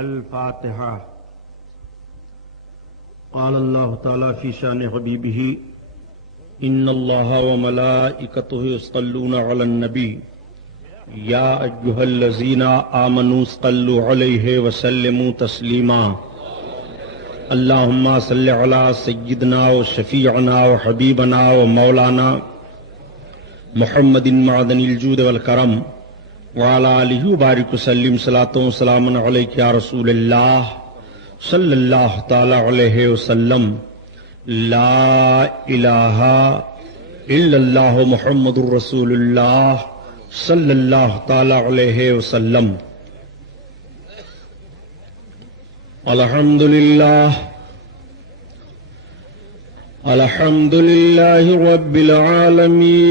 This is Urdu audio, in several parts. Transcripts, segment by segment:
الفاتحة. قال الله تعالى في شان حبيبه إن الله وملائكته يصلون على النبي يا أيها الذين آمنوا صلوا عليه وسلموا تسليما. اللهم صل على سيدنا وشفيعنا وحبيبنا ومولانا محمد معدن الجود والكرم وعلى آلہ وبارک وسلم صلاۃ و سلام علیک یا رسول اللہ صلی اللہ تعالی علیہ وسلم. لا الہ الا اللہ محمد الرسول اللہ صلی اللہ تعالی علیہ وسلم. الحمد للہ رب العالمین.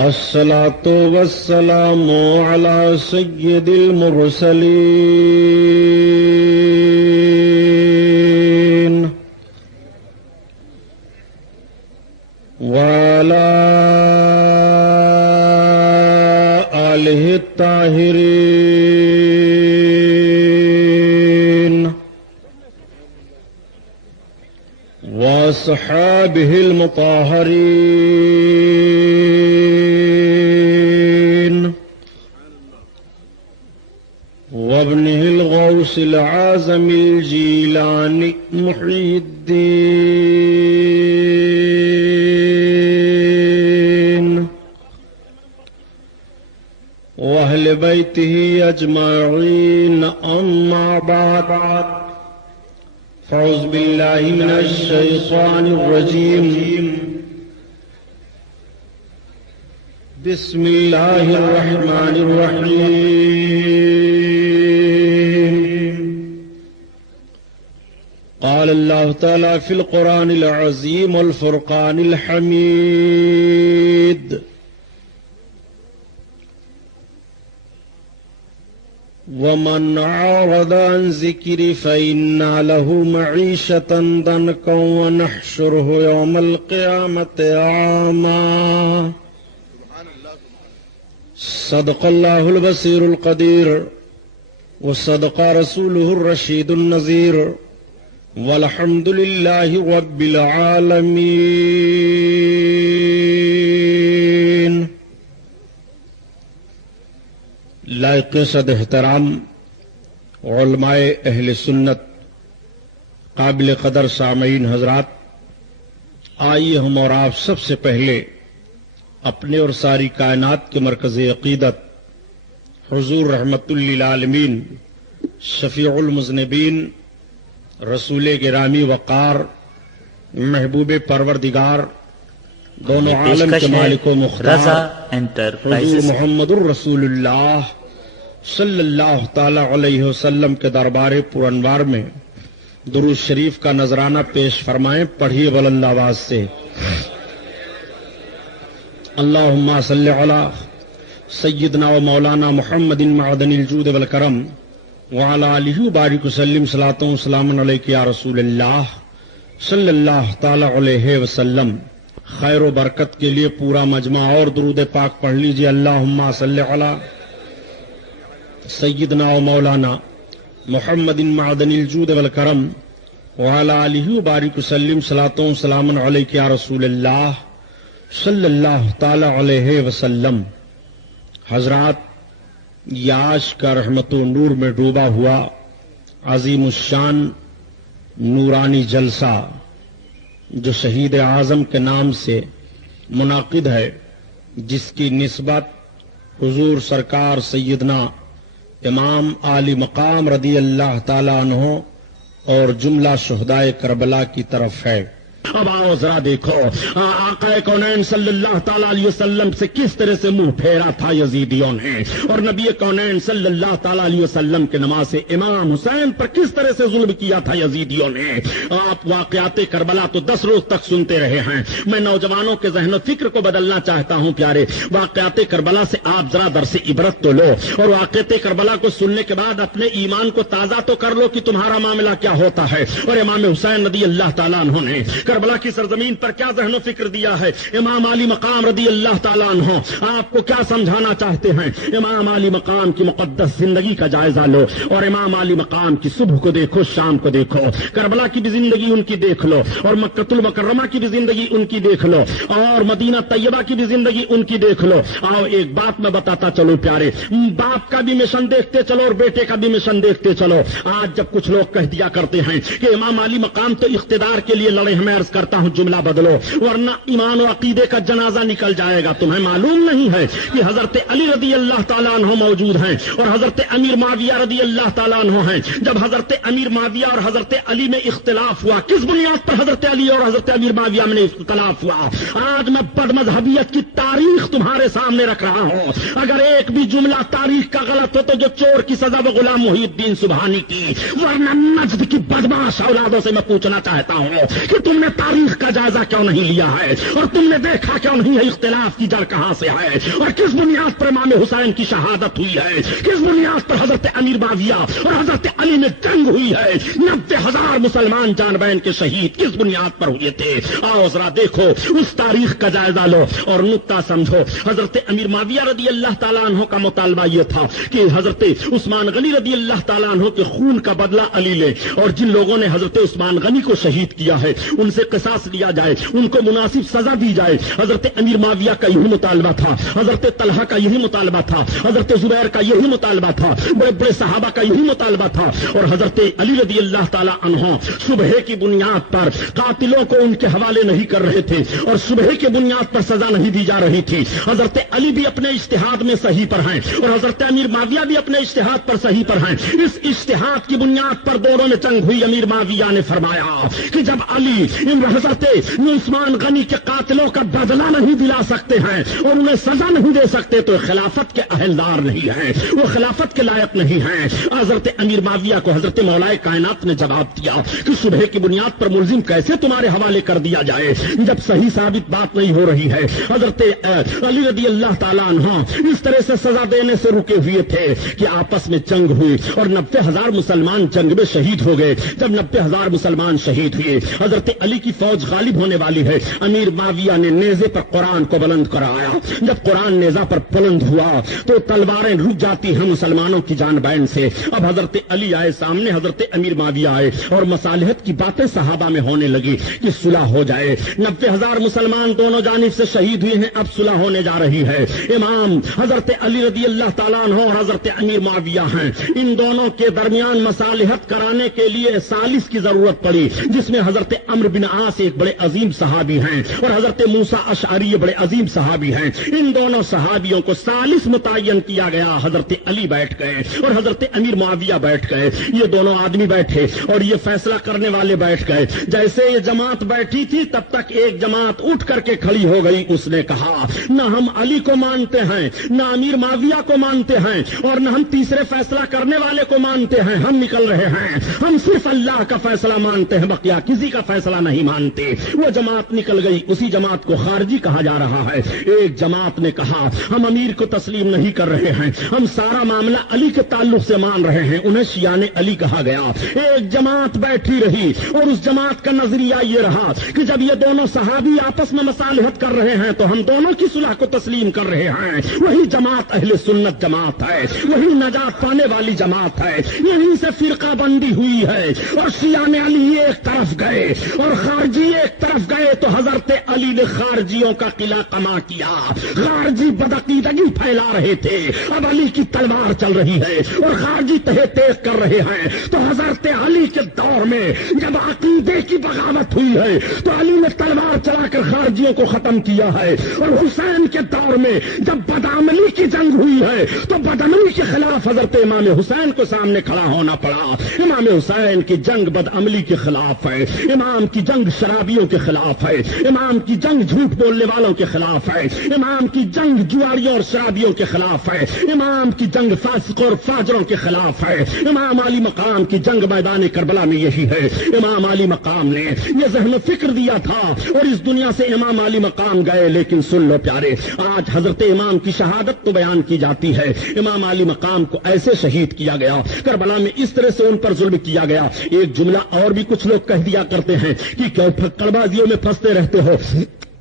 الصلاة والسلام على سید المرسلین وعلى آلہ الطاہرین واصحابہ المطہرین وابنہ الغوث العظم الجیلانی محی الدین واہل بیتہ اجمعین. اما بعد فاعوذ باللہ من الشیطان الرجیم. بسم اللہ الرحمن الرحیم. قال اللہ تعالی فی القرآن العظیم والفرقان الحمید. ومن أعرض عن ذكري فإن له معيشة ضنكا ونحشره يوم القيامة أعمى. صدق الله البصير القدير وصدق رسوله الرشيد النذير والحمد لله رب العالمين. لائق صد احترام علماء اہل سنت، قابل قدر سامعین حضرات، آئیے ہم اور آپ سب سے پہلے اپنے اور ساری کائنات کے مرکز عقیدت حضور رحمت للعالمین شفیع المذنبین رسول گرامی وقار محبوب پروردگار دونوں عالم کے مالک و مختار حضور محمد الرسول اللہ صلی اللہ تعالی علیہ وسلم کے دربار پر انوار میں درود شریف کا نذرانہ پیش فرمائیں. پڑھیے بلند آواز سے. اللہم صل علی سیدنا و مولانا محمد معدن الجود والکرم وعلی آلہ وبارک وسلم صلاۃ و سلام علیک یا رسول اللہ صلی اللہ تعالی علیہ وسلم. خیر و برکت کے لیے پورا مجمع اور درود پاک پڑھ لیجئے. اللہم صل علی سیدنا و مولانا محمد معدن الجود والکرم وعلی آلہ وبارک وسلم صلاۃ و سلام علیک یا رسول اللہ صلی اللہ تعالی علیہ وسلم. حضرات، یاش کا رحمت و نور میں ڈوبا ہوا عظیم الشان نورانی جلسہ جو شہید اعظم کے نام سے منعقد ہے، جس کی نسبت حضور سرکار سیدنا امام عالی مقام رضی اللہ تعالی عنہ اور جملہ شہدائے کربلا کی طرف ہے. اب آؤ ذرا دیکھو آقا کونین صلی اللہ تعالیٰ علیہ وسلم سے کس طرح سے منہ پھیرا تھا یزیدیوں نے، اور نبی کونین صلی اللہ تعالیٰ علیہ وسلم کے نماز امام حسین پر کس طرح سے ظلم کیا تھا یزیدیوں نے. آپ واقعات کربلا تو 10 روز تک سنتے رہے ہیں. میں نوجوانوں کے ذہن و فکر کو بدلنا چاہتا ہوں. پیارے، واقعات کربلا سے آپ ذرا درس عبرت تو لو، اور واقعات کربلا کو سننے کے بعد اپنے ایمان کو تازہ تو کر لو کہ تمہارا معاملہ کیا ہوتا ہے. اور امام حسین رضی اللہ تعالیٰ عنہ نے کربلا کی سرزمین پر کیا ذہن و فکر دیا ہے. امام علی مقام رضی اللہ تعالیٰ عنہ آپ کو کیا سمجھانا چاہتے ہیں. امام علی مقام کی مقدس زندگی کا جائزہ لو اور امام علی مقام کی صبح کو دیکھو, شام کو دیکھو, کربلا کی بھی زندگی ان کی دیکھ لو, اور مکۃ المکرمہ کی بھی زندگی ان کی دیکھ لو, اور مدینہ طیبہ کی بھی زندگی ان کی دیکھ لو. آؤ ایک بات میں بتاتا چلو پیارے, باپ کا بھی مشن دیکھتے چلو اور بیٹے کا بھی مشن دیکھتے چلو. آج جب کچھ لوگ کہہ دیا کرتے ہیں کہ امام علی مقام تو اقتدار کے لیے لڑے ہیں, میں عرض کرتا ہوں جملہ بدلو ورنہ ایمان و عقیدے کا جنازہ نکل جائے گا. تمہیں معلوم نہیں ہے کہ حضرت علی رضی اللہ تعالیٰ عنہ موجود ہیں اور حضرت امیر معاویہ رضی اللہ تعالیٰ عنہ ہیں. جب حضرت امیر معاویہ اور حضرت علی میں اختلاف ہوا, کس بنیاد پر حضرت علی اور حضرت امیر معاویہ میں اختلاف ہوا؟ آج میں بد مذہبیت کی تاریخ تمہارے سامنے رکھ رہا ہوں. اگر ایک بھی جملہ تاریخ کا غلط ہو تو جو چور کی سزا وہ غلام محی الدین سبحانی کی, ورنہ نجد کی بدماش اولادوں سے میں پوچھنا چاہتا ہوں کہ تم نے تاریخ کا جائزہ کیوں نہیں لیا ہے اور تم نے دیکھا کیوں نہیں ہے اختلاف کی جڑ کہاں سے ہے اور کس بنیاد پر امام حسین کی شہادت ہوئی ہے, کس بنیاد پر حضرت امیر معاویہ اور حضرت علی میں جنگ ہوئی ہے. 90,000 مسلمان جان بین کے شہید کس بنیاد پر ہوئے تھے؟ آؤ ذرا دیکھو, اس تاریخ کا جائزہ لو اور نقطہ سمجھو. حضرت امیر معاویہ رضی اللہ تعالیٰ عنہ کا مطالبہ یہ تھا کہ حضرت عثمان غنی رضی اللہ تعالیٰ عنہ کے خون کا بدلہ علی لے, اور جن لوگوں نے حضرت عثمان غنی کو شہید کیا ہے ان سے قصاص لیا جائے, ان کو مناسب سزا دی جائے. حضرت امیر معاویہ کا یہی مطالبہ تھا, حضرت طلحہ کا یہی مطالبہ تھا, حضرت زبیر کا یہی مطالبہ تھا, بڑے بڑے صحابہ کا یہی مطالبہ تھا. اور حضرت علی رضی اللہ تعالیٰ عنہ صبح کی بنیاد پر قاتلوں کو ان کے حوالے نہیں کر رہے تھے اور صبح کی بنیاد پر سزا نہیں دی جا رہی تھی. حضرت علی بھی اپنے اجتہاد میں صحیح پر ہیں اور حضرت امیر معاویہ بھی اپنے اجتہاد پر صحیح پر ہیں. اس اجتہاد کی بنیاد پر دونوں میں جنگ ہوئی. امیر معاویہ نے فرمایا کہ جب علی ان حضرت عثمان غنی کے قاتلوں کا بدلہ نہیں دلا سکتے ہیں اور انہیں سزا نہیں دے سکتے تو خلافت کے اہلدار نہیں ہیں, وہ خلافت کے لائق نہیں ہیں. حضرت امیر معاویہ کو حضرت مولا کائنات نے جواب دیا کہ صبح کی بنیاد پر ملزم کیسے تمہارے حوالے کر دیا جائے جب صحیح ثابت بات نہیں ہو رہی ہے. حضرت علی رضی اللہ تعالیٰ عنہ اس طرح سے سزا دینے سے رکے ہوئے تھے کہ آپس میں جنگ ہوئی اور 90,000 مسلمان جنگ میں شہید ہو گئے. جب 90,000 مسلمان شہید ہوئے, حضرت علی کی فوج غالب ہونے والی ہے. امیر معاویہ نے نیزے پر قرآن کو بلند کرایا. جب قرآن نیزہ پر بلند ہوا تو تلواریں رک جاتی ہیں مسلمانوں کی جان بین سے. اب حضرت علی آئے سامنے, حضرت امیر معاویہ آئے اور مصالحت کی باتیں صحابہ میں ہونے لگی کہ صلح ہو جائے. 90,000 مسلمان دونوں جانب سے شہید ہوئے ہیں, اب صلح ہونے جا رہی ہے. امام حضرت علی رضی اللہ تعالیٰ عنہ اور حضرت امیر معاویہ ہیں. ان دونوں کے درمیان مصالحت کرانے کے لیے ثالث کی ضرورت پڑی, جس میں حضرت عمرو بن عاص ایک بڑے عظیم صحابی ہیں اور حضرت موسیٰ اشعری بڑے عظیم صحابی ہیں. ان دونوں صحابیوں کو ثالث متعین کیا گیا. حضرت علی بیٹھ گئے اور حضرت امیر معاویہ بیٹھ گئے. یہ دونوں آدمی بیٹھے اور یہ فیصلہ کرنے والے بیٹھ گئے. جیسے یہ جماعت بیٹھی تھی تب تک ایک جماعت اٹھ کر کے کھڑی ہو گئی. اس نے کہا نہ ہم علی کو مانتے ہیں, نہ امیر معاویہ کو مانتے ہیں, اور نہ ہم تیسرے فیصلہ کرنے والے کو مانتے ہیں. ہم نکل رہے ہیں, ہم صرف اللہ کا فیصلہ مانتے ہیں, بقیہ کسی کا فیصلہ نہیں مانتے. وہ جماعت نکل گئی. اسی جماعت کو خارجی کہا جا رہا ہے. ایک جماعت نے کہا ہم امیر کو تسلیم نہیں کر رہے ہیں, ہم سارا معاملہ علی کے تعلق سے مان رہے ہیں. انہیں شیعان علی کہا گیا. ایک جماعت بیٹھی رہی اور اس جماعت کا نظریہ یہ رہا کہ جب یہ دونوں صحابی آپس میں مصالحت کر رہے ہیں تو ہم دونوں کی صلح کو تسلیم کر رہے ہیں. وہی جماعت اہل سنت جماعت ہے, وہی نجات پانے والی جماعت ہے. یہیں سے فرقہ بندی ہوئی ہے اور شیعان علی ایک طرف گئے اور خارجی ایک طرف گئے تو حضرت علی نے خارجیوں کا قلعہ کما کیا. خارجی بدعقیدگی پھیلا رہے تھے, اب علی کی تلوار چل رہی ہے اور خارجی تہے تیز کر رہے ہیں. تو حضرت علی کے دور میں جب عقیدے کی بغاوت ہوئی ہے تو علی نے تلوار چلا کر خارجیوں کو ختم کیا ہے. اور حسین کے دور میں جب بدعملی کی جنگ ہوئی ہے تو بدعملی کے خلاف حضرت امام حسین کو سامنے کھڑا ہونا پڑا. امام حسین کی جنگ بدعملی کے خلاف ہے, امام کی جنگ شرابیوں کے خلاف ہے, امام کی جنگ جھوٹ بولنے والوں کے خلاف ہے، امام کی جنگ جواریوں اور شرابیوں کے خلاف ہے، امام کی جنگ فاسق اور فاجروں کے خلاف ہے، امام علی مقام کی جنگ میدان کربلا میں یہی ہے۔ امام علی مقام نے یہ ذہن و فکر دیا تھا اور اس دنیا سے امام علی مقام گئے، لیکن سن لو پیارے، آج حضرت امام کی شہادت تو بیان کی جاتی ہے، امام علی مقام کو ایسے شہید کیا گیا، کربلا میں اس طرح سے ان پر ظلم کیا گیا۔ ایک جملہ اور بھی کچھ لوگ کہہ دیا کرتے ہیں کہ کیوں پھکڑ بازیوں میں پھنستے رہتے ہو،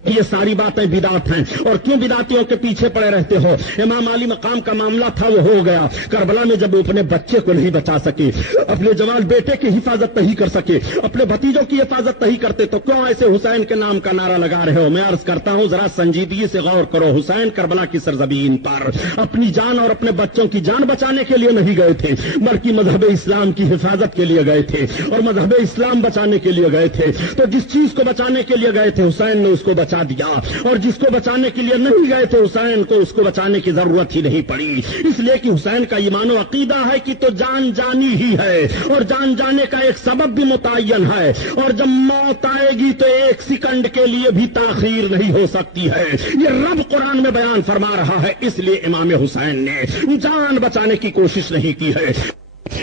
یہ ساری باتیں بدعت ہیں، اور کیوں بدعتیوں کے پیچھے پڑے رہتے ہو؟ امام علی مقام کا معاملہ تھا، وہ ہو گیا۔ کربلا میں جب وہ اپنے بچے کو نہیں بچا سکے، اپنے جوان بیٹے کی حفاظت نہیں کر سکے، اپنے بھتیجوں کی حفاظت نہیں کرتے، تو کیوں ایسے حسین کے نام کا نعرہ لگا رہے ہو؟ میں عرض کرتا ہوں ذرا سنجیدگی سے غور کرو، حسین کربلا کی سرزمین پر اپنی جان اور اپنے بچوں کی جان بچانے کے لیے نہیں گئے تھے، بلکہ مذہب اسلام کی حفاظت کے لیے گئے تھے اور مذہب اسلام بچانے کے لیے گئے تھے۔ تو جس چیز کو بچانے کے لیے گئے تھے حسین نے اس کو بچا دیا، اور جس کو بچانے کے لیے نہیں گئے تھے حسین کو اس کو بچانے کی ضرورت ہی نہیں پڑی، اس لیے کہ حسین کا ایمان و عقیدہ ہے کہ تو جان جانی ہی ہے، اور جان جانے کا ایک سبب بھی متعین ہے، اور جب موت آئے گی تو ایک سیکنڈ کے لیے بھی تاخیر نہیں ہو سکتی ہے، یہ رب قرآن میں بیان فرما رہا ہے۔ اس لیے امام حسین نے جان بچانے کی کوشش نہیں کی ہے،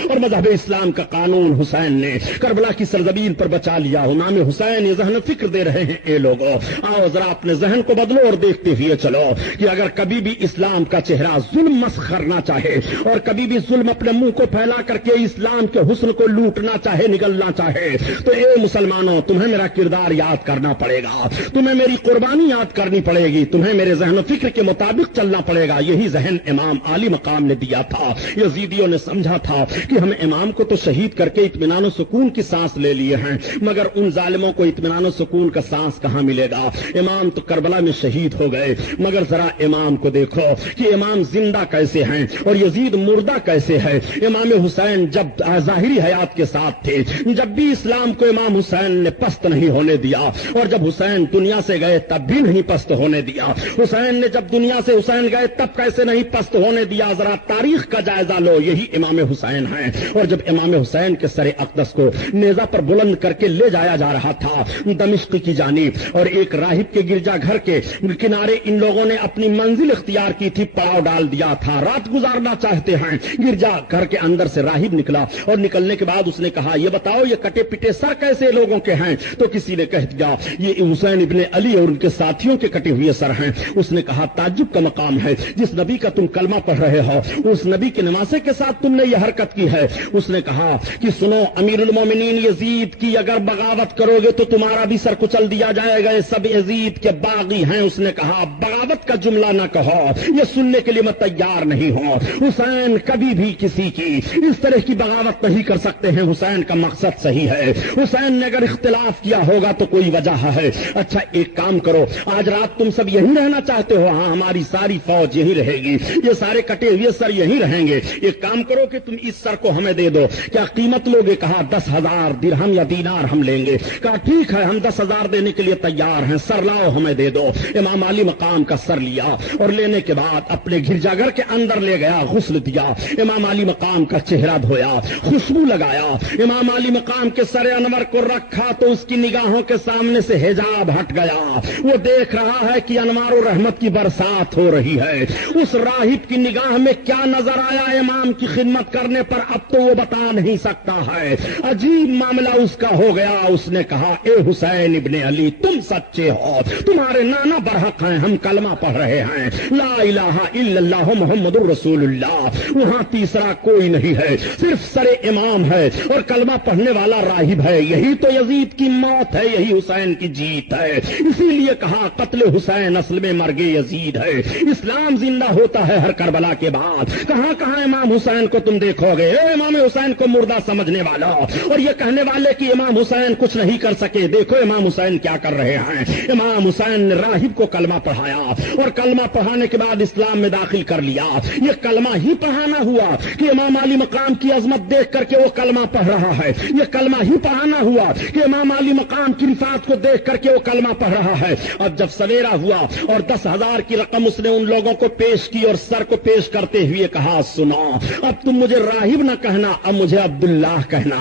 اور مذہب اسلام کا قانون حسین نے کربلا کی سرزمین پر بچا لیا۔ امام حسین یہ ذہن فکر دے رہے ہیں، اے لوگوں آؤ ذرا اپنے ذہن کو بدلو اور دیکھتے ہوئے چلو کہ اگر کبھی بھی اسلام کا چہرہ ظلم مسخ کرنا چاہے اور کبھی بھی ظلم اپنے منہ کو پھیلا کر کے اسلام کے حسن کو لوٹنا چاہے، نگلنا چاہے، تو اے مسلمانوں تمہیں میرا کردار یاد کرنا پڑے گا، تمہیں میری قربانی یاد کرنی پڑے گی، تمہیں میرے ذہن و فکر کے مطابق چلنا پڑے گا۔ یہی ذہن امام علی مقام نے دیا تھا۔ یزیدیوں نے سمجھا تھا کہ ہم امام کو تو شہید کر کے اطمینان و سکون کی سانس لے لیے ہیں، مگر ان ظالموں کو اطمینان و سکون کا سانس کہاں ملے گا؟ امام تو کربلا میں شہید ہو گئے، مگر ذرا امام کو دیکھو کہ امام زندہ کیسے ہیں اور یزید مردہ کیسے ہے۔ امام حسین جب ظاہری حیات کے ساتھ تھے، جب بھی اسلام کو امام حسین نے پست نہیں ہونے دیا، اور جب حسین دنیا سے گئے تب بھی نہیں پست ہونے دیا۔ حسین نے جب دنیا سے حسین گئے تب کیسے نہیں پست ہونے دیا؟ ذرا تاریخ کا جائزہ لو، یہی امام حسین ہیں۔ اور جب امام حسین کے سر اقدس کو نیزہ پر بلند کر کے لے جایا جا رہا تھا دمشق کی جانب، اور ایک راہب کے گرجا گھر کے کنارے ان لوگوں نے اپنی منزل اختیار کی تھی، پڑاؤ ڈال دیا تھا، رات گزارنا چاہتے ہیں، گرجا گھر کے اندر سے راہب نکلا اور نکلنے کے بعد اس نے کہا یہ بتاؤ یہ کٹے پٹے سر کیسے لوگوں کے ہیں؟ تو کسی نے کہہ دیا یہ حسین ابن علی اور ان کے ساتھیوں کے کٹے ہوئے سر ہیں۔ اس نے کہا تعجب کا مقام ہے، جس نبی کا تم کلمہ پڑھ رہے ہو اس نبی کے نواسے کے ساتھ تم نے یہ حرکت کی ہے۔ اس نے کہا کہ سنو امیر المومنین یزید کی اگر بغاوت کرو گے تو تمہارا بھی سر کچل دیا جائے گا، یہ سب یزید کے باغی ہیں۔ اس نے کہا بغاوت کا جملہ نہ کہو، یہ سننے کے لیے میں تیار نہیں ہوں۔ حسین کبھی بھی کسی کی اس طرح کی بغاوت نہیں کر سکتے ہیں، حسین کا مقصد صحیح ہے، حسین نے اگر اختلاف کیا ہوگا تو کوئی وجہ ہے۔ اچھا ایک کام کرو، آج رات تم سب یہیں رہنا چاہتے ہو؟ ہاں ہماری ساری فوج یہیں رہے گی، یہ سارے کٹے ہوئے سر یہیں رہیں گے۔ ایک کام کرو کہ تم اس سر کو ہمیں دے دو، کیا قیمت لوگے؟ کہا 10,000 درہم یا دینار ہم لیں گے۔ کہا ٹھیک ہے ہم 10,000 دینے کے لیے تیار ہیں، سر لاؤ ہمیں دے دو۔ امام علی مقام کا سر لیا اور لینے کے بعد اپنے گرجا گھر کے اندر لے گیا، غسل دیا، امام علی مقام کا چہرہ دھویا، خوشبو لگایا، امام علی مقام کے سر انور کو رکھا تو اس کی نگاہوں کے سامنے سے حجاب ہٹ گیا، وہ دیکھ رہا ہے کہ انوار و رحمت کی برسات ہو رہی ہے۔ اس راہب کی نگاہ میں کیا نظر آیا امام کی خدمت کرنے پر اب تو وہ بتا نہیں سکتا ہے، عجیب معاملہ اس کا ہو گیا۔ اس نے کہا اے حسین ابن علی تم سچے ہو، تمہارے نانا برحق ہیں، ہم کلمہ پڑھ رہے ہیں لا الہ الا اللہ محمد الرسول اللہ، وہاں تیسرا کوئی نہیں ہے، صرف سر امام ہے اور کلمہ پڑھنے والا راہب ہے۔ یہی تو یزید کی موت ہے، یہی حسین کی جیت ہے۔ اسی لیے کہا قتل حسین اصل میں مرگ یزید ہے، اسلام زندہ ہوتا ہے ہر کربلا کے بعد۔ کہاں کہاں امام حسین کو تم دیکھو گے، اے امام حسین کو مردہ سمجھنے والا اور یہ کہنے والے کہ امام حسین کچھ نہیں کر سکے، دیکھو امام حسین کیا کر رہے ہیں۔ امام حسین نے راہب کو کلمہ پڑھایا اور کلمہ پڑھانے کے بعد اسلام میں داخل کر لیا۔ یہ کلمہ ہی پڑھانا ہوا کہ امام علی مقام کی عظمت دیکھ کر کے وہ کلمہ پڑھ رہا ہے، یہ کلمہ ہی پڑھانا ہوا کہ امام علی مقام کی رفعت کو دیکھ کر کے وہ کلمہ پڑھ رہا ہے۔ اب جب سویرا ہوا اور 10,000 کی رقم اس نے ان لوگوں کو پیش کی اور سر کو پیش کرتے ہوئے کہا سنو اب تم مجھے راہب صاحب نہ کہنا، اب مجھے عبداللہ کہنا،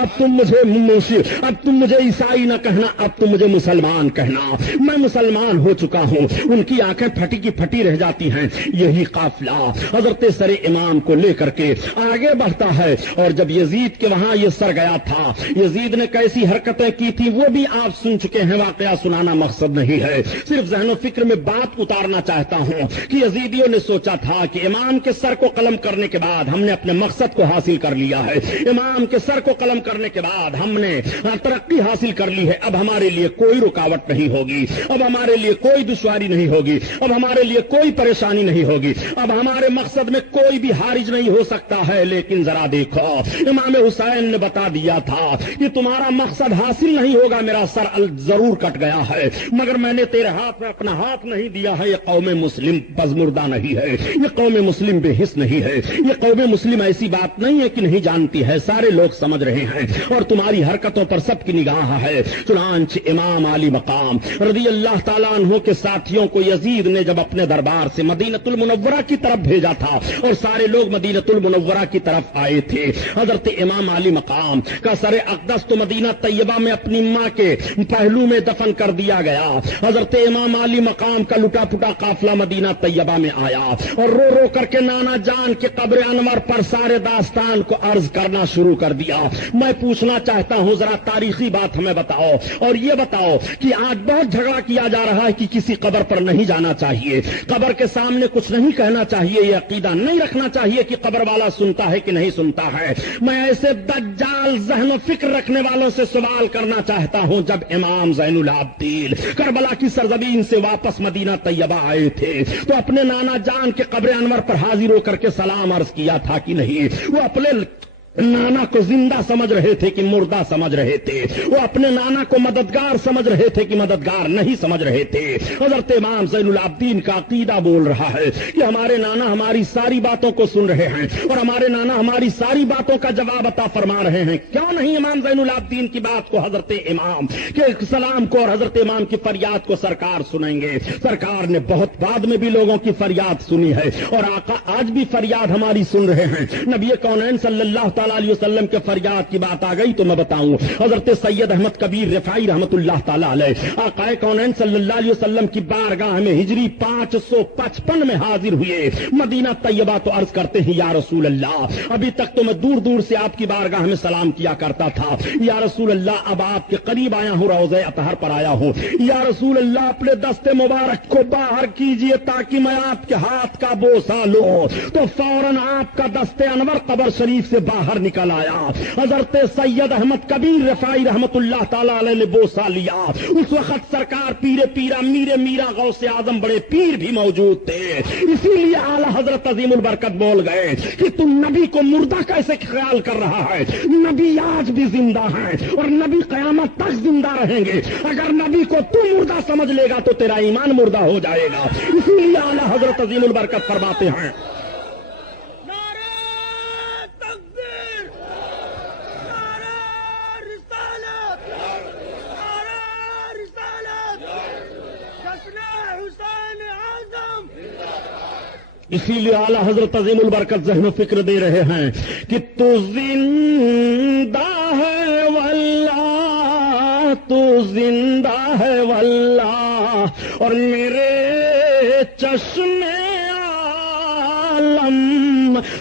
اب تم مجھے عیسائی نہ کہنا، اب تم مجھے مسلمان کہنا، میں مسلمان ہو چکا ہوں۔ ان کی آنکھیں پھٹی کی پھٹی رہ جاتی ہیں۔ یہی قافلہ حضرت سر امام کو لے کر کے آگے بڑھتا ہے، اور جب یزید کے وہاں یہ سر گیا تھا، یزید نے کیسی حرکتیں کی تھی وہ بھی آپ سن چکے ہیں، واقعہ سنانا مقصد نہیں ہے، صرف ذہن و فکر میں بات اتارنا چاہتا ہوں کہ یزیدیوں نے سوچا تھا کہ امام کے سر کو قلم کرنے کے بعد ہم نے اپنے مقصد کو حاصل کر لیا ہے، امام کے سر کو قلم کرنے کے بعد ہم نے ترقی حاصل کر لی ہے، اب ہمارے لیے کوئی رکاوٹ نہیں ہوگی، اب ہمارے لیے کوئی دشواری نہیں ہوگی، اب ہمارے لیے کوئی پریشانی نہیں ہوگی، اب ہمارے مقصد میں کوئی بھی حارج نہیں ہو سکتا ہے۔ لیکن ذرا دیکھو، امام حسین نے بتا دیا تھا کہ تمہارا مقصد حاصل نہیں ہوگا، میرا سر ضرور کٹ گیا ہے، مگر میں نے تیرے ہاتھ میں اپنا ہاتھ نہیں دیا ہے۔ یہ قوم مسلم پزمردہ نہیں ہے، یہ قوم مسلم بے حس نہیں ہے، یہ قوم مسلم ایسی بات نہیں ہے کہ نہیں جانتی ہے، سارے لوگ سمجھ رہے ہیں اور تمہاری حرکتوں پر سب کی نگاہ ہے۔ چنانچہ امام علی مقام رضی اللہ تعالیٰ عنہ کے ساتھیوں کو یزید نے جب اپنے دربار سے مدینۃ المنورہ کی طرف بھیجا تھا اور سارے لوگ مدینۃ المنورہ کی طرف آئے تھے، حضرت امام علی مقام کا سر اقدس تو مدینہ طیبہ میں اپنی ماں کے پہلو میں دفن کر دیا گیا۔ حضرت امام علی مقام کا لٹا پٹا قافلہ مدینہ طیبہ میں آیا اور رو رو کر کے نانا جان کے قبر انور پر سارے داستان کو عرض کرنا شروع کر دیا۔ میں پوچھنا چاہتا ہوں، ذرا تاریخی بات ہمیں بتاؤ اور یہ بتاؤ کہ آج بہت جھگڑا کیا جا رہا ہے کہ کسی قبر پر نہیں جانا چاہیے، قبر کے سامنے کچھ نہیں کہنا چاہیے، یہ عقیدہ نہیں رکھنا چاہیے کہ قبر والا سنتا ہے کہ نہیں سنتا ہے۔ میں ایسے دجال ذہن و فکر رکھنے والوں سے سوال کرنا چاہتا ہوں، جب امام زین العابدین کربلا کی سرزمین سے واپس مدینہ طیبہ آئے تھے تو اپنے نانا جان کے قبر انور پر حاضر ہو کر کے سلام عرض کیا تھا کہ نہیں؟ وہ اپنے نانا کو زندہ سمجھ رہے تھے کہ مردہ سمجھ رہے تھے، وہ اپنے نانا کو مددگار سمجھ رہے تھے کہ مددگار نہیں سمجھ رہے تھے۔ حضرت امام زین العابدین کا عقیدہ بول رہا ہے کہ ہمارے نانا ہماری ساری باتوں کو سن رہے ہیں اور ہمارے نانا ہماری ساری باتوں کا جواب عطا فرما رہے ہیں، کیوں نہیں امام زین العابدین کی بات کو، حضرت امام کے سلام کو اور حضرت امام کی فریاد کو سرکار سنیں گے؟ سرکار نے بہت بعد میں بھی لوگوں کی فریاد سنی ہے اور آقا آج بھی فریاد ہماری سن رہے ہیں۔ نبی کونین صلی اللہ تعالیٰ علیہ وسلم کے فریاد کی بات آ گئی تو میں بتاؤں، حضرت سید احمد کبیر رفاعی رحمت اللہ تعالیٰ علیہ آقا کونین صلی اللہ علیہ وسلم کی بارگاہ میں ہجری 555 میں حاضر ہوئے مدینہ طیبہ تو عرض کرتے ہیں، یا رسول اللہ، ابھی تک تو میں دور دور سے آپ کی بارگاہ میں سلام کیا کرتا تھا، یا رسول اللہ اب آپ کے قریب آیا ہوں، روضہ اطہر پر آیا ہوں، یا رسول اللہ اپنے دست مبارک کو باہر کیجئے تاکہ میں آپ کے ہاتھ کا بوسہ لوں۔ تو فوراً آپ کا دست انور قبر شریف سے باہر نکل آیا۔ حضرت سید احمد کبیر رفاعی رحمت اللہ تعالیٰ علیہ نے بوسہ لیا۔ اس وقت سرکار پیر پیرا میر میرا غوث اعظم بڑے پیر بھی موجود تھے، اسی لیے اعلیٰ حضرت عظیم البرکت بول گئے کہ تم نبی کو مردہ کیسے خیال کر رہا ہے؟ نبی آج بھی زندہ ہیں اور نبی قیامت تک زندہ رہیں گے، اگر نبی کو تو مردہ سمجھ لے گا تو تیرا ایمان مردہ ہو جائے گا۔ اسی لیے اعلیٰ حضرت عظیم البرکت فرماتے ہیں، اسی لیے اعلیٰ حضرت عظیم البرکت ذہن و فکر دے رہے ہیں کہ تو زندہ ہے واللہ، تو زندہ ہے واللہ، اور میرے چشمے عالم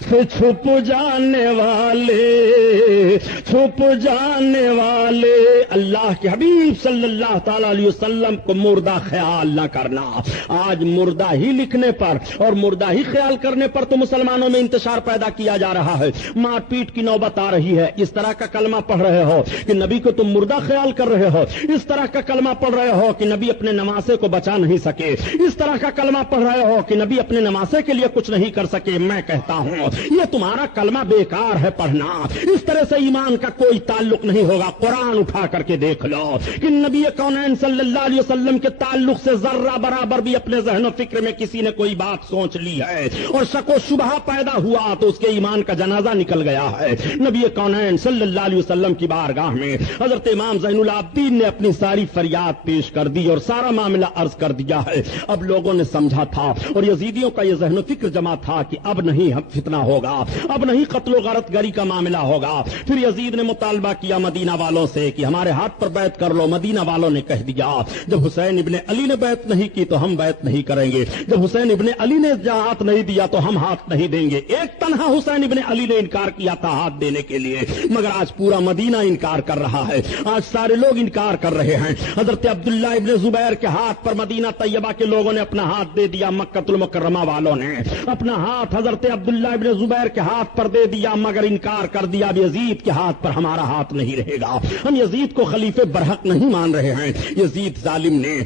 سے چھپ جانے والے، چھپ جانے والے، اللہ کے حبیب صلی اللہ تعالی علیہ وسلم کو مردہ خیال نہ کرنا۔ آج مردہ ہی لکھنے پر اور مردہ ہی خیال کرنے پر تو مسلمانوں میں انتشار پیدا کیا جا رہا ہے، مار پیٹ کی نوبت آ رہی ہے۔ اس طرح کا کلمہ پڑھ رہے ہو کہ نبی کو تم مردہ خیال کر رہے ہو، اس طرح کا کلمہ پڑھ رہے ہو کہ نبی اپنے نواسے کو بچا نہیں سکے، اس طرح کا کلمہ پڑھ رہے ہو کہ نبی اپنے نواسے کے لیے کچھ نہیں کر سکے۔ میں کہتا ہوں یہ تمہارا کلمہ بیکار ہے پڑھنا، اس طرح سے ایمان کا کوئی تعلق نہیں ہوگا. قرآن اٹھا کر کے دیکھ لو کہ نبی کونین صلی اللہ علیہ وسلم کے تعلق سے ذرہ برابر بھی اپنے ذہن و فکر میں کسی نے کوئی بات سوچ لی ہے اور شک و شبہ پیدا ہوا تو اس کے ایمان کا جنازہ نکل گیا ہے. نبی کونین صلی اللہ علیہ وسلم کی بارگاہ میں حضرت امام زین العابدین نے اپنی ساری فریاد پیش کر دی اور سارا معاملہ عرض کر دیا ہے. اب لوگوں نے سمجھا تھا اور یزیدیوں کا یہ ذہن و فکر جمع تھا کہ اب نہیں فتنہ ہوگا, اب نہیں قتل و غارت گری کا معاملہ ہوگا. پھر یزید نے مطالبہ کیا مدینہ والوں سے کہ ہمارے ہاتھ پر بیعت کر لو. مدینہ والوں نے کہہ دیا جب حسین ابن علی نے بیعت نہیں کی تو ہم بیعت نہیں کریں گے, جب حسین ابن علی نے ہاتھ نہیں دیا تو ہم ہاتھ نہیں دیں گے. ایک تنہا حسین ابن علی نے انکار کیا تھا ہاتھ دینے کے لیے, مگر آج پورا مدینہ انکار کر رہا ہے, آج سارے لوگ انکار کر رہے ہیں. حضرت عبداللہ ابن زبیر کے ہاتھ پر مدینہ طیبہ کے لوگوں نے اپنا ہاتھ دے دیا, مکہ المکرمہ والوں نے اپنا ہاتھ حضرت عبداللہ ابن زبیر کے ہاتھ پر دے دیا, مگر انکار کر دیا اب یزید کے ہاتھ پر ہمارا ہاتھ نہیں رہے گا. ہم یزید کو خلیفہ برحق نہیں مان رہے ہیں. یزید ظالم نے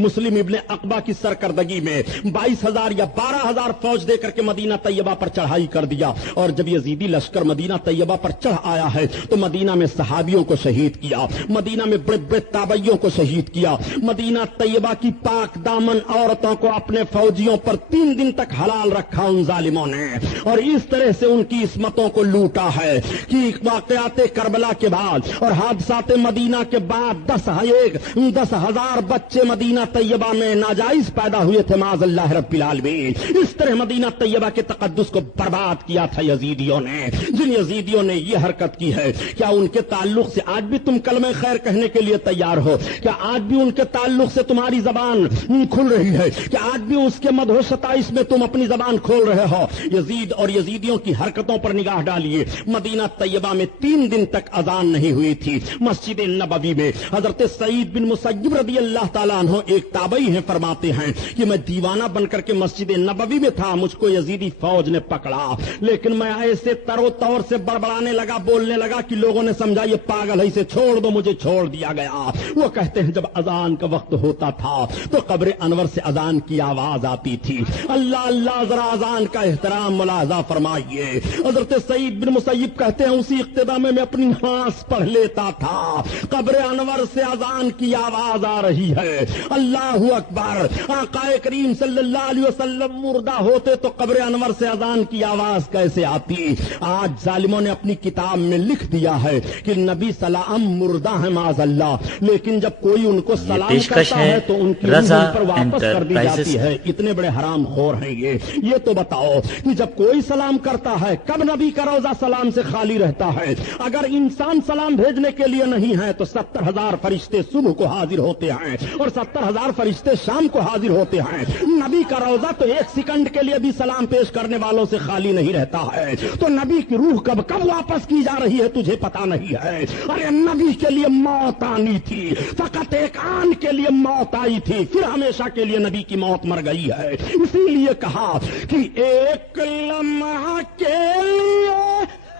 مسلم ابن عقبہ کی سرکردگی میں 22,000 یا 12,000 فوج دے کر کے مدینہ طیبہ پر چڑھائی کر دیا, اور جب یزیدی لشکر مدینہ طیبہ پر چڑھ آیا ہے تو مدینہ میں صحابیوں کو شہید کیا, مدینہ میں بڑے بڑے تابعیوں کو شہید کیا. مدینہ طیبہ کی پاک دامن عورتوں کو اپنے فوجیوں پر 3 دن تک حلال رکھا ان ظالموں نے, اور اس طرح سے ان کی عصمتوں کو لوٹا ہے کہ واقعات کربلا کے بعد اور حادثات مدینہ کے بعد 10,000 بچے مدینہ طیبہ میں ناجائز پیدا ہوئے تھے معاذ اللہ رب العالمین. اس طرح مدینہ طیبہ کے تقدس کو برباد کیا تھا یزیدیوں نے. جن یزیدیوں نے یہ حرکت کی ہے, کیا ان کے تعلق سے آج بھی تم کلمہ خیر کہنے کے لیے تیار ہو؟ کیا آج بھی ان کے تعلق سے تمہاری زبان کھل رہی ہے؟ کیا آج بھی اس کے مدح و ستائش میں تم اپنی زبان کھول رہے ہو؟ یزید اور یزیدیوں کی حرکتوں پر نگاہ ڈالیے. مدینہ طیبہ میں 3 دن تک اذان نہیں ہوئی تھی. مسجد نبوی میں حضرت سعید بن مسیب رضی اللہ تعالیٰ عنہ ایک تابعی ہیں, فرماتے ہیں کہ میں دیوانہ بن کر کے مسجد نبوی میں تھا, مجھ کو یزیدی فوج نے پکڑا, لیکن میں ایسے تر و طور سے بڑبڑانے لگا, بولنے لگا کہ لوگوں نے سمجھا یہ پاگل ہے, اسے چھوڑ دو. مجھے چھوڑ دیا گیا. وہ کہتے ہیں جب اذان کا وقت ہوتا تھا تو قبر انور سے اذان کی آواز آتی تھی. اللہ اللہ, ذرا اذان کا احترام ملاحظہ فرمائیے. حضرت سعید بن مسیب کہتے ہیں اسی اقتدا میں اپنی نماز پڑھ لیتا تھا, قبر انور سے اذان کی آواز آ رہی ہے. اللہ اکبر. آقا کریم صلی اللہ علیہ وسلم مردہ ہوتے تو قبر انور سے اذان کی آواز کیسے آتی؟ آج ظالموں نے اپنی کتاب میں لکھ دیا ہے کہ نبی سلام مردہ ہے معاذ اللہ, لیکن جب کوئی ان کو سلام کرتا ہے تو ان کی روح پر واپس کر دی جاتی ہے. اتنے بڑے حرام خور ہیں یہ تو بتاؤ کہ جب کوئی سلام کرتا ہے کب نبی کا روزہ سلام سے خالی رہتا ہے؟ اگر انسان سلام بھیجنے کے لیے نہیں ہے تو 70,000 فرشتے صبح کو حاضر ہوتے ہیں اور 70,000 فرشتے شام کو حاضر ہوتے ہیں. نبی کا روزہ تو 1 سیکنڈ کے لیے بھی سلام پیش کرنے والوں سے خالی نہیں رہتا ہے, تو نبی کی روح کب واپس کی جا رہی ہے تجھے پتا نہیں ہے؟ ارے نبی کے لیے موت آنی تھی, فقط ایک آن کے لیے موت آئی تھی, پھر ہمیشہ کے لیے نبی کی موت مر گئی ہے. اسی لیے کہا کہ ایک لمحہ کے لیے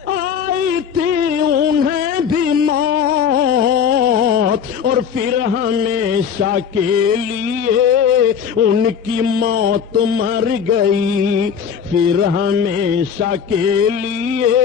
آئی تھی انہیں بھی موت اور پھر ہمیشہ کے لیے ان کی موت مر گئی. پھر ہمیشہ کے لیے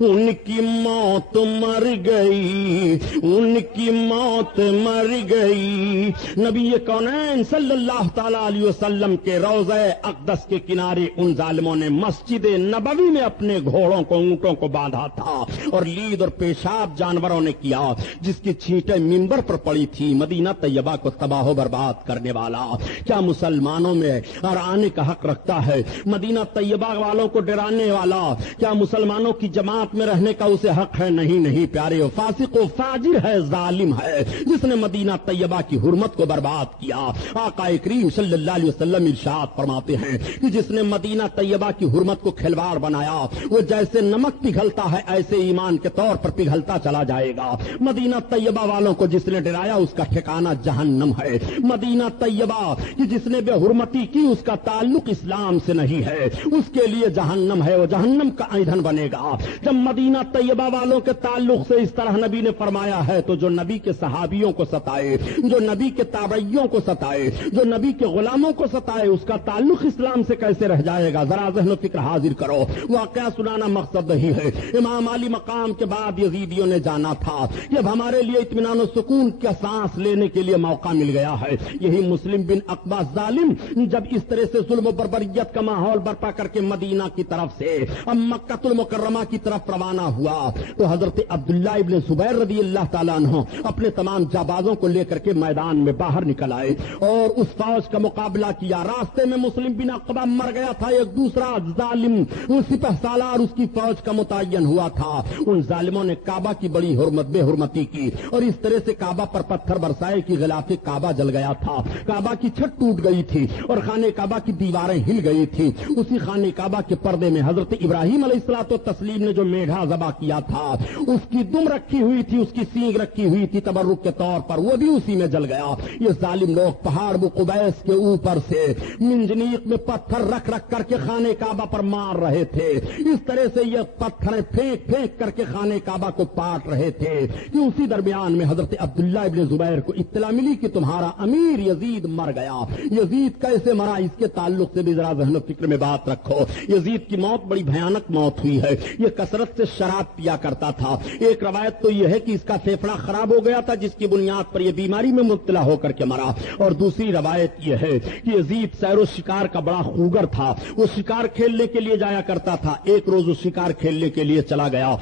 ان کی موت مر گئی, ان کی موت مر گئی. نبی کونین صلی اللہ تعالی علیہ وسلم کے روضہ اقدس کے کنارے ان ظالموں نے مسجد نبوی میں اپنے گھوڑوں کو اونٹوں کو باندھا تھا اور لید اور پیشاب جانوروں نے کیا, جس کی چھینٹیں منبر پر پڑی تھی. مدینہ طیبہ کو تباہ و برباد کرنے والا کیا مسلمانوں میں اور آنے کا حق رکھتا ہے؟ مدینہ طیبہ والوں کو ڈرانے والا کیا مسلمانوں کی جماعت میں رہنے کا اسے حق ہے؟ نہیں نہیں پیارے, فاسق و فاجر ہے, ظالم ہے, جس نے مدینہ طیبہ کی حرمت کو برباد کیا. آقا کریم صلی اللہ علیہ وسلم ارشاد فرماتے ہیں کہ جس نے مدینہ طیبہ کی حرمت کو کھلواڑ بنایا وہ جیسے نمک پگھلتا ہے ایسے ایمان کے طور پر پگھلتا چلا جائے گا. مدینہ طیبہ والوں کو جس نے ڈرایا اس کا ٹھکانہ جہنم ہے. مدینہ طیبہ کہ جس نے بے حرمتی کی اس کا تعلق اسلام سے نہیں ہے. اس کے لیے جہنم ہے, وہ جہنم کا ایندھن بنے گا. جب مدینہ طیبہ والوں کے تعلق سے اس طرح نبی نے فرمایا ہے تو جو نبی کے صحابیوں کو ستائے, جو نبی کے تابعیوں کو ستائے, جو نبی کے غلاموں کو ستائے, اس کا تعلق اسلام سے کیسے رہ جائے گا؟ ذرا ذہن و فکر حاضر کرو. واقعہ سنانا مقصد نہیں ہے. امام علی مقام کے بعد یزیدیوں نے جانا تھا کہ اب ہمارے لیے اطمینان و سکون کا سانس لینے کے لیے موقع مل گیا ہے. یہی مسلم بن عقبہ ظالم جب اس طرح سے ظلم و بربریت کا ماحول برپا کر کے مدینہ کی طرف سے اب مکہ المکرمہ کی طرف روانہ ہوا تو حضرت عبداللہ ابن زبیر رضی اللہ تعالیٰ عنہ اپنے تمام جابازوں کو لے کر کے میدان میں باہر نکل آئے اور اس فوج کا مقابلہ کیا. راستے میں مسلم بن عقبہ مر گیا تھا. ایک دوسرا ظالم سپہ سالار اس کی فوج کا متعین ہوا تھا. ان ظالموں نے کعبہ کی بڑی بے حرمتی کی اور اس طرح سے کعبہ پر پتھر برسائے کہ غلاف کعبہ جل گیا تھا. کعبہ کی چھت ٹوٹ گئی تھی اور خانہ کعبہ کی دیواریں ہل گئی تھی. اسی خانہ کعبہ کے پردے میں حضرت ابراہیم علیہ الصلوۃ والتسلیم نے جو میڑھا ذبح کیا تھا اس کی دم رکھی ہوئی تھی, اس کی سینگ رکھی ہوئی تھی تبرک کے طور پر, وہ بھی اسی میں جل گیا. یہ ظالم لوگ پہاڑ ابو قبیس کے اوپر سے منجنیق میں پتھر رکھ رکھ کر کے خانہ کعبہ پر مار رہے تھے. اس طرح سے یہ پتھر پھینک پھینک کر کے خانہ کعبہ کو پاٹ رہے تھے کہ اسی درمیان میں حضرت عبداللہ ابن زبیر کو اطلاع ملی کہ تمہارا امیر یزید مر گیا. یزید کیسے مرا اس کے تعلق سے بھی ذرا ذہن و فکر میں بات رکھو. یزید کی موت بڑی بھیانک موت ہوئی ہے. یہ کثرت سے شراب پیا کرتا تھا. ایک روایت تو یہ ہے کہ اس کا پھیپھڑا خراب ہو گیا تھا جس کی بنیاد پر یہ بیماری میں مبتلا ہو کر کے مرا. اور دوسری روایت یہ ہے کہ یزید سیر و شکار کا بڑا خوگر تھا. وہ شکار کھیلنے کے لیے جایا کرتا تھا. ایک روز وہ شکار کھیلنے کے لیے چلا گیا.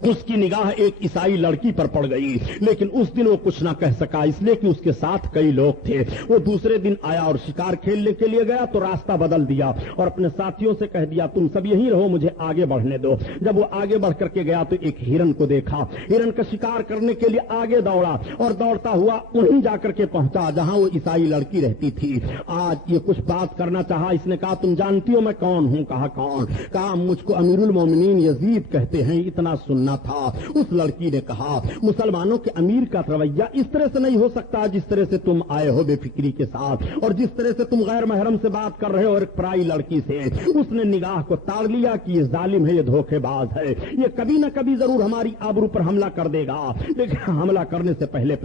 اس کی نگاہ ایک عیسائی لڑکی پر پڑ گئی لیکن اس دن وہ کچھ نہ کہہ سکا اس لیے کہ اس کے ساتھ کئی لوگ تھے. وہ دوسرے دن آیا اور شکار کھیلنے کے لیے گیا تو راستہ بدل دیا اور اپنے ساتھیوں سے کہہ دیا تم سب یہیں رہو, مجھے آگے بڑھنے دو. جب وہ آگے بڑھ کر کے گیا تو ایک ہرن کو دیکھا. ہرن کا شکار کرنے کے لیے آگے دوڑا اور دوڑتا ہوا وہیں جا کر کے پہنچا جہاں وہ عیسائی لڑکی رہتی تھی. آج یہ کچھ بات کرنا چاہا. اس نے کہا تم جانتی ہو میں کون ہوں؟ کہا کون؟ کہا مجھ کو امیر المومنین یزید کہتے ہیں. اتنا سننا تھا. اس لڑکی نے کہا مسلمانوں کے امیر کا رویہ اس طرح سے نہیں ہو سکتا جس طرح سے تم آئے ہو بے فکری کے ساتھ اور جس طرح سے تم غیر محرم سے بات کر رہے ہو اور ایک پرائی لڑکی سے. اس نے نگاہ کو تاڑ لیا کہ یہ ظالم ہے, یہ دھوکے باز ہے, یہ کبھی نہ کبھی ضرور ہماری آبرو پر حملہ کر دے گا لیکن حملہ کرنے سے پہلے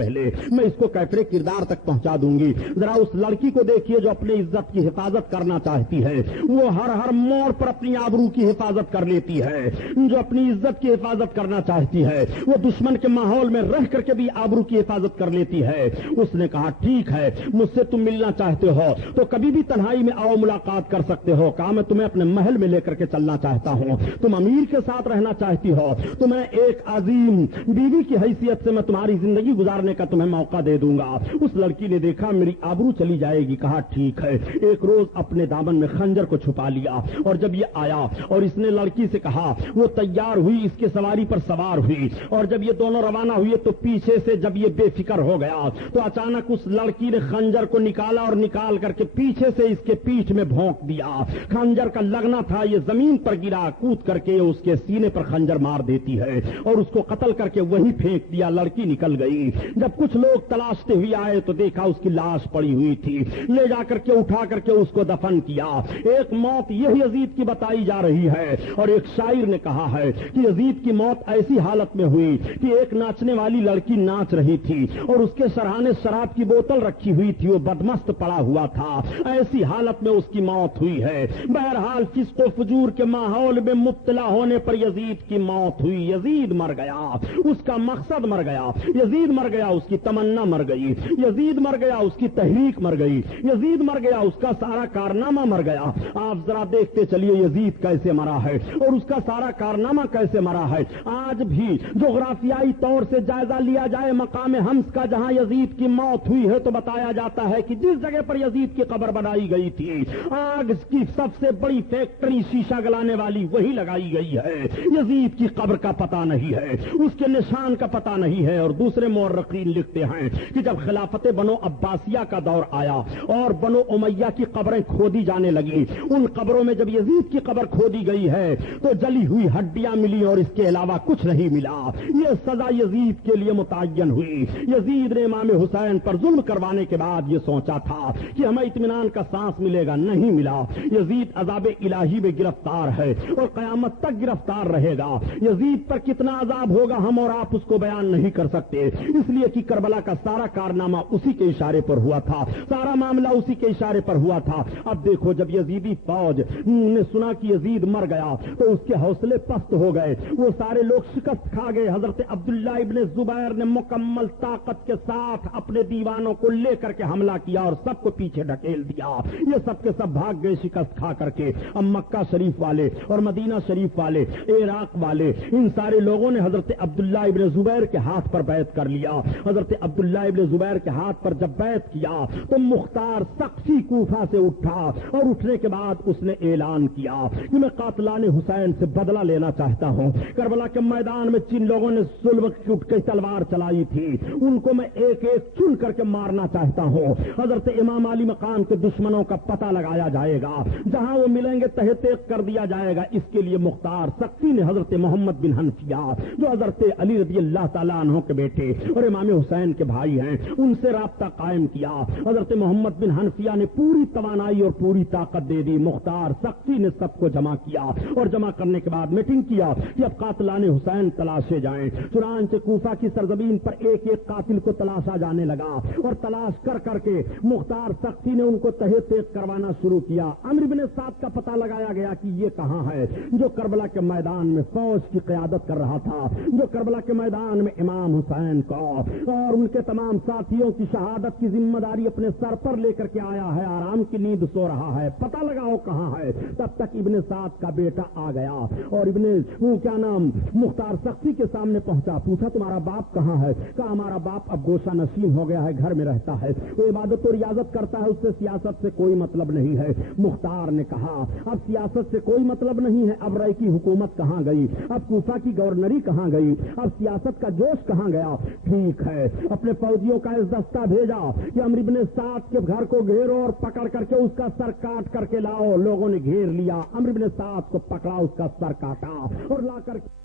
میں اس کو کیفر کردار تک پہنچا دوں گی. ذرا اس لڑکی کو دیکھیے جو اپنی عزت کی حفاظت کرنا چاہتی ہے. وہ ہر موڑ پر اپنی آبرو کی حفاظت کر لیتی ہے. جو اپنی عزت کی حفاظت کرنا چاہتی ہے وہ دشمن کے ماحول میں رہ کر کے بھی آبرو کی حفاظت کر لیتی ہے. اس نے کہا ٹھیک ہے مجھ سے تم ملنا چاہتے ہو تو کبھی بھی تنہائی میں آؤ ملاقات کر سکتے ہو. کہا میں تمہیں اپنے محل میں لے کر کے چلنا چاہتا ہوں. تم امیر کے ساتھ رہنا چاہتی ہو تو میں ایک عظیم بیوی کی حیثیت سے میں تمہاری زندگی گزارنے کا تمہیں موقع دے دوں گا. اس لڑکی نے دیکھا میری آبرو چلی جائے گی. کہا ٹھیک ہے. ایک روز اپنے دامن میں خنجر کو چھپا لیا اور جب یہ آیا اور اس نے لڑکی سے کہا وہ تیار ہوئی, اس کے سواری پر سوار ہوئی اور جب یہ دونوں روانہ ہوئے تو پیچھے سے جب یہ بے فکر ہو گیا تو اچانک اس لڑکی نے خنجر کو نکالا اور نکال کر کے پیچھے سے اس کے پیٹھ میں بھونک دیا. خنجر کا لگنا تھا, یہ زمین پر گرا. کود کر کے اس کے سینے پر خنجر مار دیتی ہے اور اس کو قتل کر کے وہیں پھینک دیا. لڑکی نکل گئی. جب کچھ لوگ تلاشتے ہوئے آئے تو دیکھا اس کی لاش پڑی ہوئی تھی. لے جا کر کے اٹھا کر کے اس کو دفن کیا. ایک موت یہی یزید کی بتائی جا رہی ہے اور ایک شاعر نے کہا ہے کہ یزید کی موت ایسی حالت میں ہوئی کہ ایک ناچنے والی لڑکی ناچ رہی تھی اور اس کے سرہانے شراب کی بوتل رکھی ہوئی تھی. وہ بدمست پڑا ہوا تھا. ایسی حالت میں اس کی موت ہوئی ہے. بہرحال فسق و فجور کے ماحول میں مبتلا ہونے پر یزید کی موت ہوئی. یزید مر گیا, اس کا مقصد مر گیا. یزید مر گیا, اس کی تمنا مر گئی. یزید مر گیا, اس کی تحریک مر گئی. یزید مر گیا, اس کا سارا کارنامہ مر گیا. آپ ذرا دیکھتے چلیے یزید کیسے مرا ہے اور اس کا سارا کارنامہ کیسے مرا ہے. آج بھی جغرافیائی طور سے جائزہ لیا جائے مقام حمص کا جہاں یزید کی موت ہوئی ہے تو بتایا جاتا ہے کہ جس جگہ پر یزید کی قبر بنائی گئی تھی آگ کی سب سے بڑی فیکٹری شیشہ گلانے والی وہی لگائی گئی ہے. یزید کی قبر کا پتہ نہیں ہے, اس کے نشان کا پتہ نہیں ہے. اور دوسرے مورخین لکھتے ہیں کہ جب خلافت بنو عباسیہ کا دور آیا اور بنو امیہ کی قبریں کھودی جانے لگی, ان قبروں میں جب یزید کی قبر کھودی گئی ہے تو جلی ہوئی ہڈیاں ملی اور اس کے علاوہ علاوہ کچھ نہیں ملا. یہ سزا یزید کے لیے متعین ہوئی. یزید نے امام حسین پر ظلم کروانے کے بعد یہ سوچا تھا کہ ہمیں اطمینان کا سانس ملے گا, نہیں ملا. یزید عذاب الہی میں گرفتار ہے اور قیامت تک گرفتار رہے گا. یزید پر کتنا عذاب ہوگا ہم اور آپ اس کو بیان نہیں کر سکتے, اس لیے کہ کربلا کا سارا کارنامہ اسی کے اشارے پر ہوا تھا, سارا معاملہ اسی کے اشارے پر ہوا تھا. اب دیکھو, جب یزیدی فوج نے سنا کہ یزید مر گیا تو اس کے حوصلے پست ہو گئے. وہ سارے لوگ شکست کھا گئے. حضرت عبداللہ ابن زبیر نے مکمل طاقت کے ساتھ اپنے دیوانوں کو لے کر کے حملہ کیا اور سب کو پیچھے ڈھکیل دیا. یہ سب کے سب بھاگ گئے شکست کھا کر کے. اب مکہ شریف والے اور مدینہ شریف والے, عراق والے, ان سارے لوگوں نے حضرت عبداللہ ابن زبیر کے ہاتھ پر بیعت کر لیا. حضرت عبداللہ ابن زبیر کے ہاتھ پر جب بیعت کیا تو مختار سقفی کوفہ سے اٹھا اور اٹھنے کے بعد اس نے اعلان کیا کہ میں قاتلان حسین سے بدلہ لینا چاہتا ہوں. کربلا کے میدان میں جن لوگوں نے ظلم کی تلوار چلائی تھی ان کو میں ایک ایک چن کر کے مارنا چاہتا ہوں. حضرت امام علی مقام کے دشمنوں کا پتہ لگایا جائے گا, جہاں وہ ملیں گے تہہ تیغ کر دیا جائے گا. اس کے لیے مختار سقفی نے حضرت محمد بن حنفیہ جو حضرت علی رضی اللہ تعالیٰ عنہ کے بیٹے اور امام حسین کے بھائی ہیں ان سے رابطہ قائم کیا. حضرت محمد بن حنفیہ نے پوری توانائی اور پوری طاقت دے دی. مختار سقفی نے سب کو جمع کیا اور جمع کرنے کے بعد میٹنگ کیا کہ اب قاتلان حسین تلاشے جائیں. چنانچہ کوفہ کی سرزمین پر ایک ایک قاتل کو تلاشا جانے لگا اور تلاش کر کر کے مختار سقفی نے ان کو تہہ تیغ کروانا شروع کیا. عمرو بن سعد کا پتہ لگایا گیا کہ یہ کہاں ہے جو کربلا کے میدان میں فوج کی قیادت کر رہا تھا, جو کربلا کے میدان میں امام حسین کو اور ان کے تمام ساتھیوں کی شہادت کی ذمہ داری اپنے سر پر لے کر کے آیا ہے. آرام کی نیند سو رہا ہے, پتہ لگاؤ کہاں ہے. تب تک ابن سعد کا بیٹا آ گیا اور مختار سقفی کے سامنے پہنچا. پوچھا تمہارا باپ کہاں ہے؟ کہا ہمارا باپ اب گوشہ نشین ہو گیا ہے, گھر میں رہتا ہے, وہ عبادت و ریاضت کرتا ہے, اس سے سیاست سے کوئی مطلب نہیں ہے. مختار نے کہا اب سیاست سے کوئی مطلب نہیں ہے, اب رائے کی حکومت کہاں گئی, اب کوفہ کی گورنری کہاں گئی, اب سیاست کا جوش کہاں گیا؟ ٹھیک ہے, اپنے فوجیوں کا اس دستہ بھیجا کہ عمرو بن سعد کے گھر کو گھیرو اور پکڑ کر کے اس کا سر کاٹ کر کے لاؤ. لوگوں نے گھیر لیا, عمرو بن سعد کو پکڑا, اس کا سر کاٹا اور لا کر کے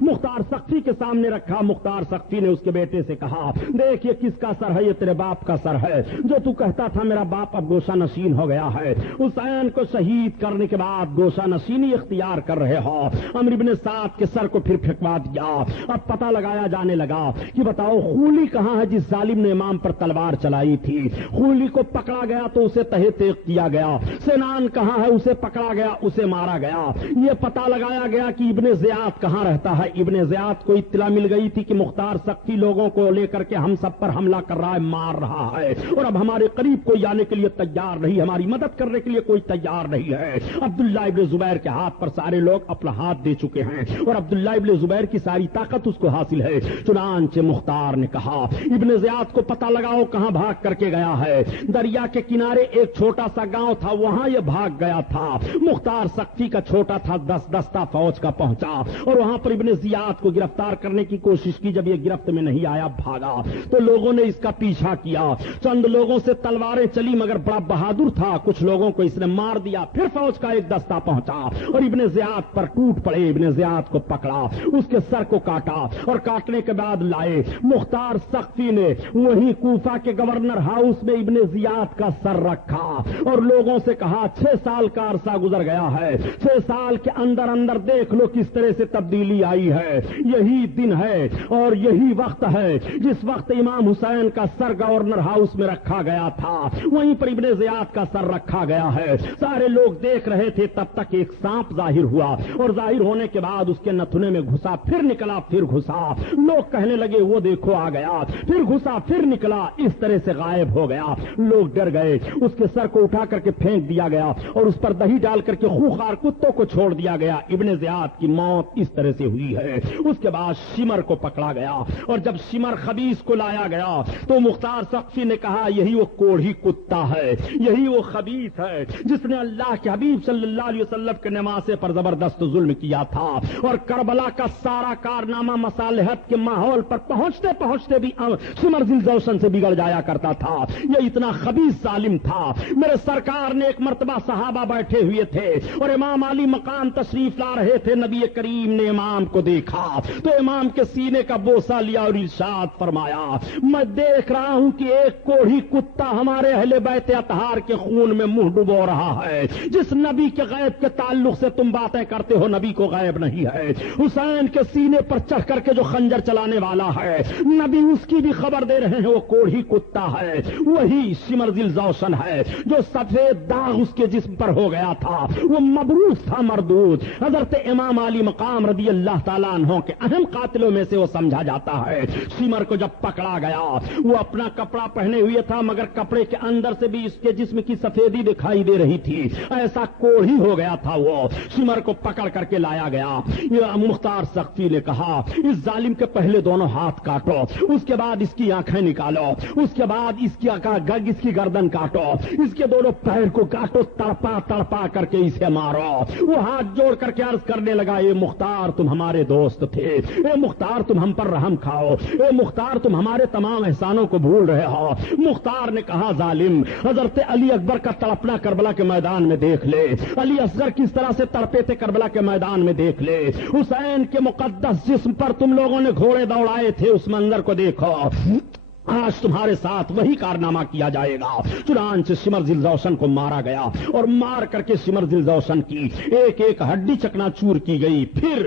مختار سقفی کے سامنے رکھا. مختار سقفی نے اس کے بیٹے سے کہا دیکھ یہ کس کا سر ہے؟ یہ تیرے باپ کا سر ہے جو تو کہتا تھا میرا باپ اب گوشہ نشین ہو گیا ہے. حسین کو شہید کرنے کے بعد گوشہ نشینی اختیار کر رہے ہو. عمرو بن سعد کے سر کو پھر پھینکوا دیا. اب پتہ لگایا جانے لگا کہ بتاؤ خولی کہاں ہے جس ظالم نے امام پر تلوار چلائی تھی؟ خولی کو پکڑا گیا تو اسے تہہ تیغ کیا گیا. سنان کہاں ہے؟ اسے پکڑا گیا, اسے مارا گیا. یہ پتہ لگایا گیا کہ ابن زیاد کہاں رہتا ہے. ابن زیاد کو اطلاع مل گئی تھی کہ مختار سقفی لوگوں کو لے کر کے ہم سب پر حملہ کر رہا ہے, مار رہا ہے, اور اب ہمارے قریب کوئی آنے کے لیے تیار نہیں, ہماری مدد کرنے کے لیے کوئی تیار نہیں ہے. عبداللہ ابن زبیر کے ہاتھ پر سارے لوگ اپنا ہاتھ دے چکے ہیں اور عبداللہ ابن زبیر کی ساری طاقت اس کو حاصل ہے. چنانچہ مختار نے کہا ابن زیاد کو پتہ لگاؤ کہاں بھاگ کر کے گیا ہے. دریا کے کنارے ایک چھوٹا سا گاؤں تھا, وہاں یہ بھاگ گیا تھا. مختار سقفی کا چھوٹا تھا دستہ فوج کا پہنچا اور وہاں پر ابن زیاد کو گرفتار کرنے کی کوشش کی. جب یہ گرفت میں نہیں آیا بھاگا تو لوگوں نے اس کا پیچھا کیا. چند لوگوں سے تلواریں چلی مگر بڑا بہادر تھا, کچھ لوگوں کو اس نے مار دیا. پھر فوج کا ایک دستہ پہنچا اور ابن زیاد پر ٹوٹ پڑے. ابن زیاد کو پکڑا, اس کے سر کو کاٹا اور کاٹنے کے بعد لائے. مختار سقفی نے وہیں کوفہ کے گورنر ہاؤس میں ابن زیاد کا سر رکھا اور لوگوں سے کہا 6 سال کا عرصہ گزر گیا ہے, 6 سال کے اندر اندر دیکھ لو کس طرح سے تبدیلی آئی ہے. یہی دن ہے اور یہی وقت ہے جس وقت امام حسین کا سر گورنر ہاؤس میں رکھا گیا تھا, وہیں پر ابن زیاد کا سر رکھا گیا ہے. سارے لوگ دیکھ رہے تھے. تب تک ایک سانپ ظاہر ہوا اور ظاہر ہونے کے بعد اس کے نتھنے میں گھسا, پھر نکلا, پھر گھسا. لوگ کہنے لگے وہ دیکھو آ گیا, پھر گھسا, پھر نکلا. اس طرح سے غائب ہو گیا. لوگ ڈر گئے. اس کے سر کو اٹھا کر کے پھینک دیا گیا اور اس پر دہی ڈال کر کے خوخار کتوں کو چھوڑ دیا گیا. ابن زیاد کی موت موت اس طرح سے ہوئی ہے۔ اس کے بعد شمر کو پکڑا گیا، اور جب شمر خبیث کو لایا گیا تو مختار سقفی نے کہا یہی وہ کوڑھی کتا ہے، یہی وہ خبیث ہے جس نے اللہ کے حبیب صلی اللہ علیہ وسلم کے نمازے پر زبردست ظلم کیا تھا، اور کربلا کا سارا کارنامہ مصالحت کے ماحول پر پہنچتے پہنچتے بھی شمر ذی الجوشن سے بگڑ جایا کرتا تھا۔ یہ اتنا خبیث ظالم تھا۔ میرے سرکار نے ایک مرتبہ صحابہ بیٹھے ہوئے تھے اور امام علی مقام تشریف لا رہے تھے، نبی کریم نے امام کو دیکھا تو امام کے سینے کا بوسہ لیا اور ارشاد فرمایا میں دیکھ رہا ہوں کہ ایک کوڑھی کتا ہمارے اہل بیت اطہار کے خون میں منہ ڈبو رہا ہے۔ جس نبی کے غیب کے تعلق سے تم باتیں کرتے ہو نبی کو غیب نہیں ہے۔ حسین کے سینے پر چڑھ کر کے جو خنجر چلانے والا ہے نبی اس کی بھی خبر دے رہے ہیں، وہ کوڑھی کتا ہے، وہی شمر ذی الجوشن ہے جو سفید داغ اس کے جسم پر ہو گیا تھا، وہ مبعوث تھا مردود۔ حضرت امام علی مقام رضی اللہ تعالیٰ عنہ کے اہم قاتلوں میں سے وہ سمجھا جاتا ہے۔ شمر کو جب پکڑا گیا وہ اپنا کپڑا پہنے ہوئے تھا، مگر کپڑے کے اندر سے بھی اس کے جسم کی سفیدی دکھائی دے رہی تھی، ایسا کوڑھی ہو گیا تھا وہ۔ شمر کو پکڑ کر کے لایا گیا۔ مختار سقفی نے کہا اس ظالم کے پہلے دونوں ہاتھ کاٹو، اس کے بعد اس کی آنکھیں نکالو، اس کے بعد اس کی گردن کاٹو، اس کے دونوں پیر کو کاٹو، تڑپا تڑپا کر کے اسے مارو۔ وہ ہاتھ جوڑ کر کے عرض کرنے لگا اے مختار تم ہمارے دوست تھے، اے مختار تم ہم پر رحم کھاؤ، اے مختار تم ہمارے تمام احسانوں کو بھول رہے ہو۔ مختار نے کہا ظالم حضرت علی اکبر کا تڑپنا کربلا کے میدان میں دیکھ لے، علی اصغر کس طرح سے تڑپے تھے کربلا کے میدان میں دیکھ لے، حسین کے مقدس جسم پر تم لوگوں نے گھوڑے دوڑائے تھے اس منظر کو دیکھو، آج تمہارے ساتھ وہی کارنامہ کیا جائے گا۔ چنانچہ شمر ذی الجوشن کو مارا گیا اور مار کر کے شمر ذی الجوشن کی ایک ایک ہڈی چکنا چور کی گئی۔ پھر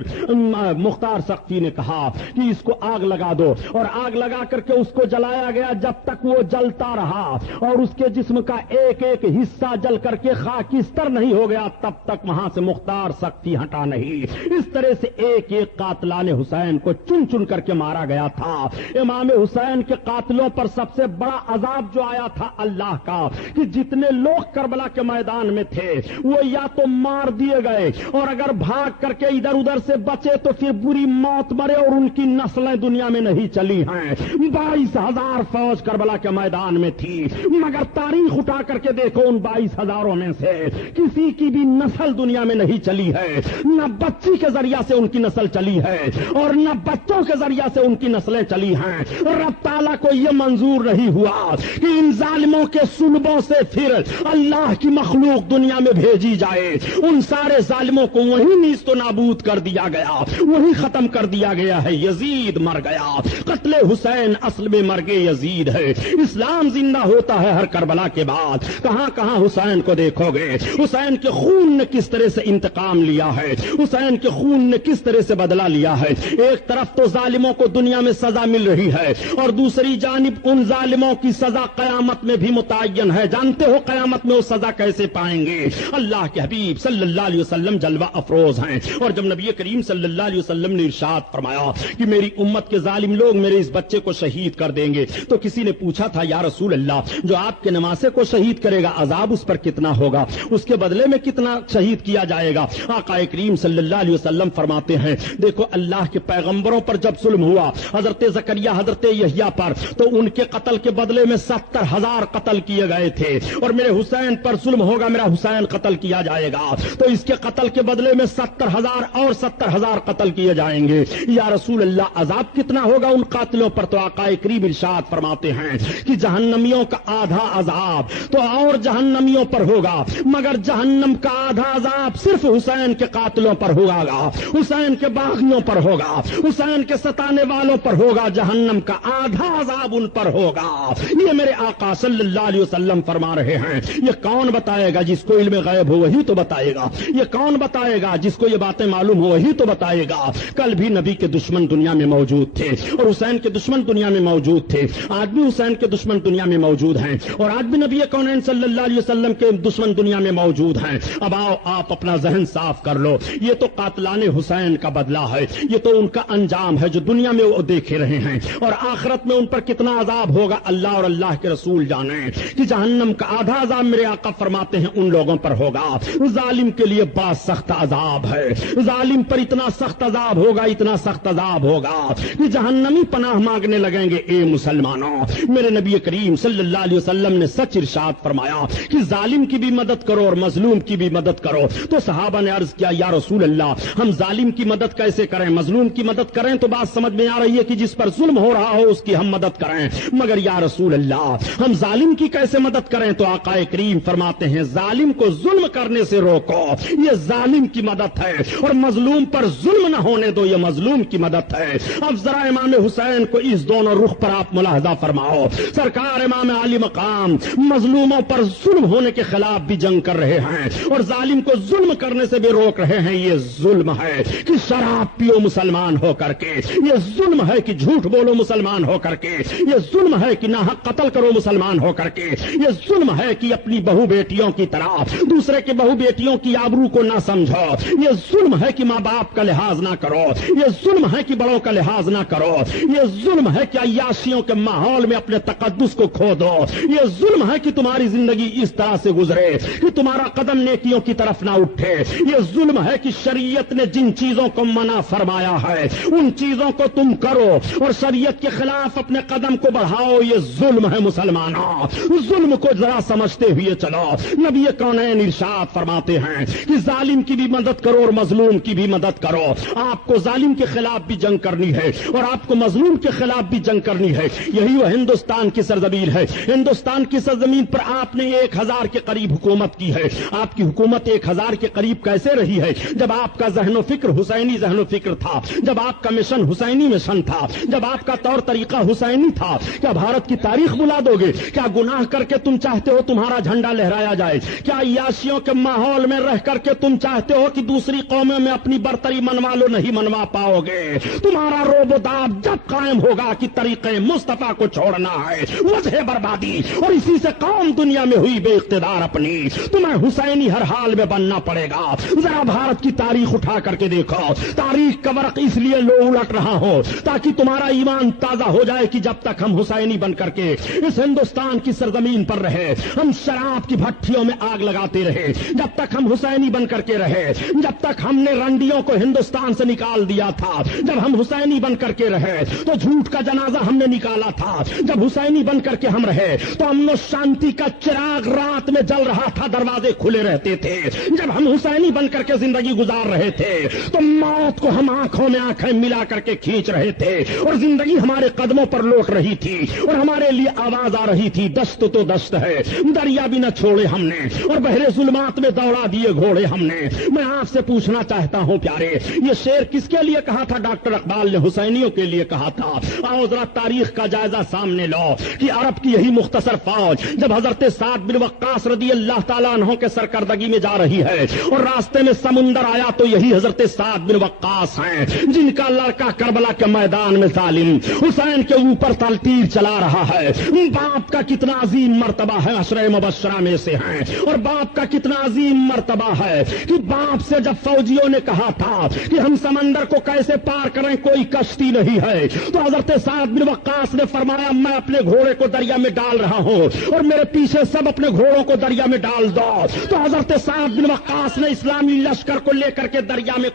مختار سقفی نے کہا کہ اس کو آگ لگا دو، اور آگ لگا کر کے اس کو جلایا گیا جب تک وہ جلتا رہا اور اس کے جسم کا ایک ایک حصہ جل کر کے خاکستر نہیں ہو گیا تب تک وہاں سے مختار سقفی ہٹا نہیں۔ اس طرح سے ایک ایک قاتلان حسین کو چن چن کر کے مارا گیا تھا۔ امام حسین کے قاتلوں پر سب سے بڑا عذاب جو آیا تھا اللہ کا کہ جتنے لوگ کربلا کے میدان میں تھے وہ یا تو مار دیے گئے، اور اگر بھاگ کر کے ادھر ادھر سے بچے تو پھر بری موت مرے، اور ان کی نسلیں دنیا میں نہیں چلی ہیں۔ 22,000 فوج کربلا کے میدان میں تھی، مگر تاریخ اٹھا کر کے دیکھو ان 22,000 میں سے کسی کی بھی نسل دنیا میں نہیں چلی ہے، نہ بچی کے ذریعہ سے ان کی نسل چلی ہے اور نہ بچوں کے ذریعہ سے ان کی نسلیں چلی ہیں۔ رب تعالیٰ کو یہ منظور نہیں ہوا کہ ان ظالموں کے سلبوں سے پھر اللہ کی مخلوق دنیا میں بھیجی جائے۔ ان سارے ظالموں کو وہیں نیست و نابود کر دیا گیا، وہیں ختم کر دیا گیا ہے۔ یزید مر گیا، قتل حسین اصل میں مرگ یزید ہے۔ اسلام زندہ ہوتا ہے ہر کربلا کے بعد۔ کہاں کہاں حسین کو دیکھو گے، حسین کے خون نے کس طرح سے انتقام لیا ہے، حسین کے خون نے کس طرح سے بدلہ لیا ہے۔ ایک طرف تو ظالموں کو دنیا میں سزا مل رہی ہے اور دوسری جانب ان ظالموں کی سزا قیامت میں بھی متعین ہے۔ جانتے ہو قیامت میں وہ سزا کیسے پائیں گے؟ اللہ کے حبیب صلی اللہ علیہ وسلم جلوہ افروز ہیں، اور جب نبی کریم صلی اللہ علیہ وسلم نے ارشاد فرمایا کہ میری امت کے ظالم لوگ میرے اس بچے کو شہید کر دیں گے، تو کسی نے پوچھا تھا یا رسول اللہ جو آپ کے نمازے کو شہید کرے گا عذاب اس پر کتنا ہوگا، اس کے بدلے میں کتنا شہید کیا جائے گا؟ آقا کریم صلی اللہ علیہ وسلم فرماتے ہیں دیکھو اللہ کے پیغمبروں پر جب ظلم ہوا، حضرت زکریا حضرت یحییٰ پر، تو ان کے قتل کے بدلے میں 70,000 قتل کیے گئے تھے، اور میرے حسین پر ظلم ہوگا، میرا حسین قتل کیا جائے گا تو اس کے قتل کے بدلے میں 70,000 اور 70,000 قتل کیے جائیں گے۔ یا رسول اللہ عذاب کتنا ہوگا ان قاتلوں پر؟ تو آقا کریم ارشاد فرماتے ہیں کہ جہنمیوں کا آدھا عذاب تو اور جہنمیوں پر ہوگا، مگر جہنم کا آدھا عذاب صرف حسین کے قاتلوں پر ہوگا، حسین کے باغیوں پر ہوگا، حسین کے ستانے والوں پر ہوگا، جہنم کا آدھا عذاب ان پر ہوگا۔ یہ میرے آقا صلی اللہ علیہ وسلم فرما رہے ہیں۔ یہ کون بتائے گا؟ جس کو علم غیب ہو وہی تو بتائے گا۔ یہ کون بتائے گا؟ جس کو یہ باتیں معلوم ہو وہی تو بتائے گا۔ کل بھی نبی کے دشمن دنیا میں موجود تھے اور حسین کے دشمن دنیا میں موجود تھے، آج بھی حسین کے دشمن دنیا میں موجود ہیں، اور آج بھی نبی کونین صلی اللہ علیہ وسلم کے دشمن دنیا میں موجود ہیں۔ اب آؤ آپ اپنا ذہن صاف کر لو، یہ تو قاتلان حسین کا بدلہ ہے، یہ تو ان کا انجام ہے جو دنیا میں وہ دیکھے رہے ہیں، اور آخرت میں ان پر کتنا عذاب ہوگا اللہ اور اللہ کے رسول جانے کہ جہنم کا آدھا عذاب میرے آقا فرماتے ہیں ان لوگوں پر ہوگا. ظالم کے لیے بڑا سخت عذاب ہے. ظالم پر اتنا سخت عذاب ہوگا, اتنا سخت عذاب ہوگا کہ جہنمی پناہ مانگنے لگیں گے. اے مسلمانوں, میرے نبی کریم صلی اللہ علیہ وسلم نے سچ ارشاد فرمایا کہ ظالم کی بھی مدد کرو اور مظلوم کی بھی مدد کرو. تو صحابہ نے عرض کیا یا رسول اللہ, ہم ظالم کی مدد کیسے کریں, مظلوم کی مدد کریں؟ تو بات سمجھ میں آ رہی ہے کہ جس پر ظلم ہو رہا ہو اس کی ہم مدد کریں. مگر یا رسول اللہ, ہم ظالم کی کیسے مدد کریں؟ تو آقا کریم فرماتے ہیں ظالم کو ظلم کرنے سے روکو, یہ ظالم کی مدد ہے, اور مظلوم پر ظلم نہ ہونے دو, یہ مظلوم کی مدد ہے. اب ذرا امام حسین کو اس دونوں رخ پر آپ ملاحظہ فرماؤ. سرکار امام علی مقام مظلوموں پر ظلم ہونے کے خلاف بھی جنگ کر رہے ہیں اور ظالم کو ظلم کرنے سے بھی روک رہے ہیں. یہ ظلم ہے کہ شراب پیو مسلمان ہو کر کے, یہ ظلم ہے کہ جھوٹ بولو مسلمان ہو کر کے, یہ ظلم ہے کہ ناحق قتل کرو مسلمان ہو کر کے, یہ ظلم ہے کہ اپنی بہو بیٹیوں کی طرح دوسرے کے بہو بیٹیوں کی آبرو کو نہ سمجھو, یہ ظلم ہے کہ ماں باپ کا لحاظ نہ کرو, یہ ظلم ہے کہ بڑوں کا لحاظ نہ کرو, یہ ظلم ہے کہ عیاشیوں کے ماحول میں اپنے تقدس کو کھو دو, یہ ظلم ہے کہ تمہاری زندگی اس طرح سے گزرے کہ تمہارا قدم نیکیوں کی طرف نہ اٹھے, یہ ظلم ہے کہ شریعت نے جن چیزوں کو منع فرمایا ہے ان چیزوں کو تم کرو اور شریعت کے خلاف اپنے قدم کو بڑھاؤ. یہ ظلم ہے مسلمانوں, ظلم کو ذرا سمجھتے ہوئے چلو. نبی کونین ارشاد فرماتے ہیں کہ ظالم کی بھی مدد کرو اور مظلوم کی بھی مدد کرو. آپ کو ظالم کے خلاف بھی جنگ کرنی ہے اور آپ کو مظلوم کے خلاف بھی جنگ کرنی ہے. یہی وہ ہندوستان کی سرزمین ہے. ہندوستان کی سرزمین پر آپ نے 1000 کے قریب حکومت کی ہے. آپ کی حکومت 1000 کے قریب کیسے رہی ہے؟ جب آپ کا ذہن و فکر حسینی ذہن و فکر تھا, جب آپ کا مشن حسینی مشن تھا, جب آپ کا طور طریقہ حسینی تھا. کیا بھارت کی تاریخ بلا دو گے؟ کیا گناہ کر کے تم چاہتے ہو تمہارا جھنڈا لہرایا جائے؟ کیا عیاشیوں کے ماحول میں رہ کر کے تم چاہتے ہو کہ دوسری قوموں میں اپنی برتری منوا لو؟ نہیں منوا پاؤ گے. تمہارا روب و داب جب قائم ہوگا کہ طریقے مصطفیٰ کو چھوڑنا ہے, وجہ بربادی, اور اسی سے قوم دنیا میں ہوئی بے اقتدار اپنی. تمہیں حسینی ہر حال میں بننا پڑے گا. ذرا بھارت کی تاریخ اٹھا کر کے دیکھو. تاریخ کا ورق اس لیے لو الٹ رہا ہو تاکہ تمہارا ایمان تازہ ہو جائے کہ جب تک ہم حسینی بن کر کے اس ہندوستان کی سرزمین پر رہے, ہم شراب کی بھٹیوں میں آگ لگاتے رہے, جب تک ہم حسینی بن کر کے رہے, جب تک ہم نے رنڈیوں کو ہندوستان سے نکال دیا تھا, جب ہم حسینی بن کر کے رہے تو جھوٹ کا جنازہ ہم نے نکالا تھا, جب حسینی بن کر کے ہم رہے تو امن و شانتی کا چراغ رات میں جل رہا تھا, دروازے کھلے رہتے تھے, جب ہم حسینی بن کر کے زندگی گزار رہے تھے تو موت کو ہم آنکھوں میں آنکھیں ملا کر کے کھینچ رہے تھے اور زندگی ہمارے قدموں پر لوٹ رہی تھی اور ہمارے لیے آواز آ رہی تھی, دست تو دست ہے, دریا بھی نہ چھوڑے ہم نے اور بحر ظلمات میں دوڑا دیے گھوڑے ہم نے. میں آپ سے پوچھنا چاہتا ہوں پیارے, یہ شعر کس کے لیے کہا تھا؟ ڈاکٹر اقبال نے حسینیوں کے لیے کہا تھا. آؤ ذرا تاریخ کا جائزہ سامنے لو کہ عرب کی یہی مختصر فوج جب حضرت سعد بن وقاص رضی اللہ تعالیٰ عنہ کے سرکردگی میں جا رہی ہے اور راستے میں سمندر آیا تو یہی حضرت سعد بن وقاص ہیں جن کا لڑکا کربلا کے میدان میں ظالم حسین کے اوپر تیر چلا رہا ہے. باپ کا کتنا عظیم مرتبہ ہے, عشرہ مبشرہ میں سے ہیں, اور باپ کا کتنا عظیم مرتبہ ہے کہ باپ سے جب فوجیوں نے کہا تھا کہ ہم سمندر کو کیسے پار کریں, کوئی کشتی نہیں ہے, تو حضرت سعد بن وقاص نے فرمایا میں اپنے گھوڑے کو دریا میں ڈال رہا ہوں اور میرے پیچھے سب اپنے گھوڑوں کو دریا میں ڈال دو. تو حضرت سعد بن وقاص نے اسلامی لشکر کو لے کر کے دریا میں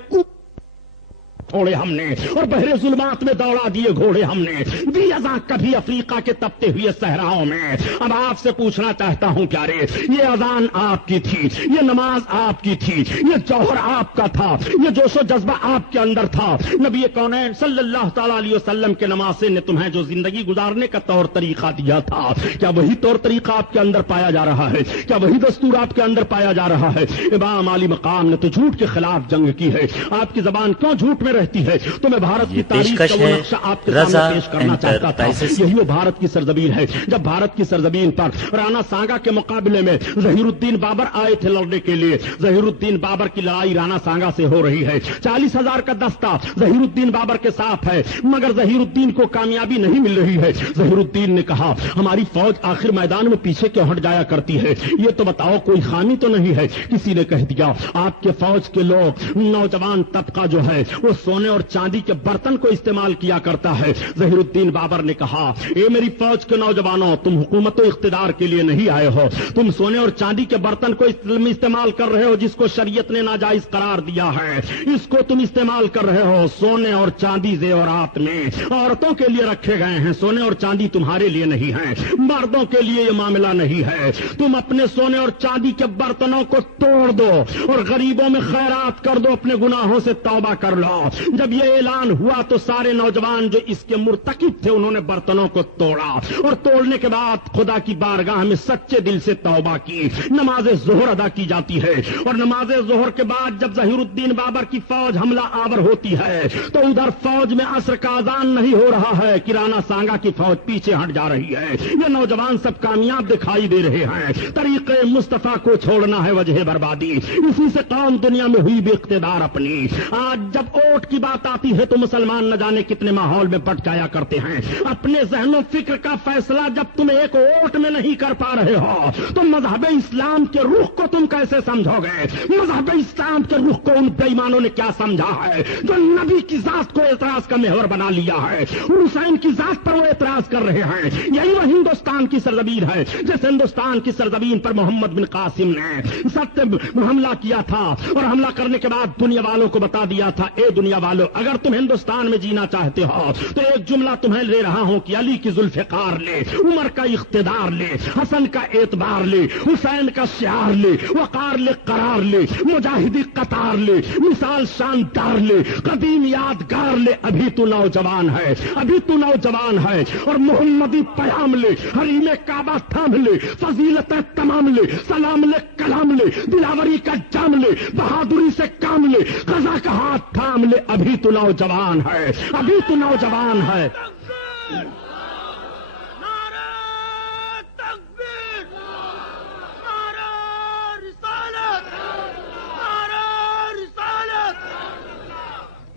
چھوڑے ہم نے اور بحر ظلمات میں دوڑا دیے گھوڑے ہم نے, دی ازاں کبھی افریقہ کے تپتے ہوئے صحراؤں میں. اب آپ سے پوچھنا چاہتا ہوں پیارے, یہ اذان آپ کی تھی, یہ نماز آپ کی تھی, یہ جوہر آپ کا تھا, یہ جوش و جذبہ آپ کے اندر تھا. نبی کونین صلی اللہ تعالی علیہ وسلم کے نمازے نے تمہیں جو زندگی گزارنے کا طور طریقہ دیا تھا, کیا وہی طور طریقہ آپ کے اندر پایا جا رہا ہے؟ کیا وہی دستور آپ کے اندر پایا جا رہا ہے؟ امام علی مقام نے تو جھوٹ کے خلاف جنگ کی ہے. آپ کی زبان کیوں جھوٹ میں رہتی ہے؟ تو میں بھارت کی تاریخ کا وہ نقشہ آپ کے سامنے پیش کرنا چاہتا تھا. یہی وہ بھارت کی سرزمین ہے جب بھارت کی سرزمین پر رانا سانگا کے مقابلے میں ظہیر الدین بابر آئے تھے لڑنے کے لیے. ظہیر الدین بابر کی لڑائی رانا سانگا سے ہو رہی ہے, 40,000 کا دستہ ظہیر الدین بابر کے ساتھ ہے, مگر ظہیر الدین کو کامیابی نہیں مل رہی ہے. ظہیر الدین نے کہا ہماری فوج آخر میدان میں پیچھے کیوں ہٹ جایا کرتی ہے, یہ تو بتاؤ کوئی خامی تو نہیں ہے؟ کسی نے کہہ دیا آپ کے فوج کے لوگ نوجوان طبقہ جو ہے وہ سونے اور چاندی کے برتن کو استعمال کیا کرتا ہے۔ ظہیر الدین بابر نے کہا، اے میری فوج کے نوجوانوں، تم حکومت و اقتدار کے لیے نہیں آئے ہو، تم سونے اور چاندی کے برتن کو استعمال کر رہے ہو جس کو شریعت نے ناجائز قرار دیا ہے، اس کو تم استعمال کر رہے ہو۔ سونے اور چاندی زیورات میں عورتوں کے لیے رکھے گئے ہیں، سونے اور چاندی تمہارے لیے نہیں ہے، مردوں کے لیے یہ معاملہ نہیں ہے۔ تم اپنے سونے اور چاندی کے برتنوں کو توڑ دو اور غریبوں میں خیرات کر دو، اپنے گناہوں سے توبہ کر لو۔ جب یہ اعلان ہوا تو سارے نوجوان جو اس کے مرتکب تھے انہوں نے برتنوں کو توڑا اور توڑنے کے بعد خدا کی بارگاہ میں سچے دل سے توبہ کی۔ نماز ظہر ادا کی جاتی ہے اور نماز ظہر کے بعد جب ظہیر الدین بابر کی فوج حملہ آور ہوتی ہے تو ادھر فوج میں عصر کا اذان نہیں ہو رہا ہے، کرانا سانگا کی فوج پیچھے ہٹ جا رہی ہے۔ یہ نوجوان سب کامیاب دکھائی دے رہے ہیں۔ طریقے مصطفیٰ کو چھوڑنا ہے وجہ بربادی، اسی سے قوم دنیا میں ہوئی بے اقتدار اپنی۔ آج جب ووٹ کی بات آتی ہے تو مسلمان نہ جانے کتنے ماحول میں بٹکایا کرتے ہیں۔ اپنے ذہن و فکر کا فیصلہ جب تم ایک ووٹ میں نہیں کر پا رہے ہو تو مذہب اسلام کے رخ کو تم کیسے سمجھو گے؟ مذہب اسلام کے رخ کو ان بے ایمانوں نے کیا سمجھا ہے جو نبی کی ذات کو اعتراض کا محور بنا لیا ہے؟ حسین کی ذات پر وہ اعتراض کر رہے ہیں۔ یہی وہ ہندوستان کی سرزمین ہے جس ہندوستان کی سرزمین پر محمد بن قاسم نے حملہ کیا تھا اور حملہ کرنے کے بعد دنیا والوں کو بتا دیا تھا، اے دنیا والوں، اگر تم ہندوستان میں جینا چاہتے ہو تو ایک جملہ تمہیں لے رہا ہوں کہ علی کی ذوالفقار لے، عمر کا اقتدار لے، حسن کا اعتبار لے، حسین کا شعار لے، وقار لے، قرار لے، مجاہدی قطار لے، مثال شاندار لے، قدیم یادگار لے۔ ابھی تو نوجوان ہے، ابھی تو نوجوان ہے، اور محمدی پیام لے، حریم کعبہ تھام لے، فضیلتیں تمام لے، سلام لے، کلام لے، دلاوری کا جام لے، بہادری سے کام لے، قضا کا ہاتھ تھام لے۔ ابھی تو نوجوان ہے، ابھی تو نوجوان ہے۔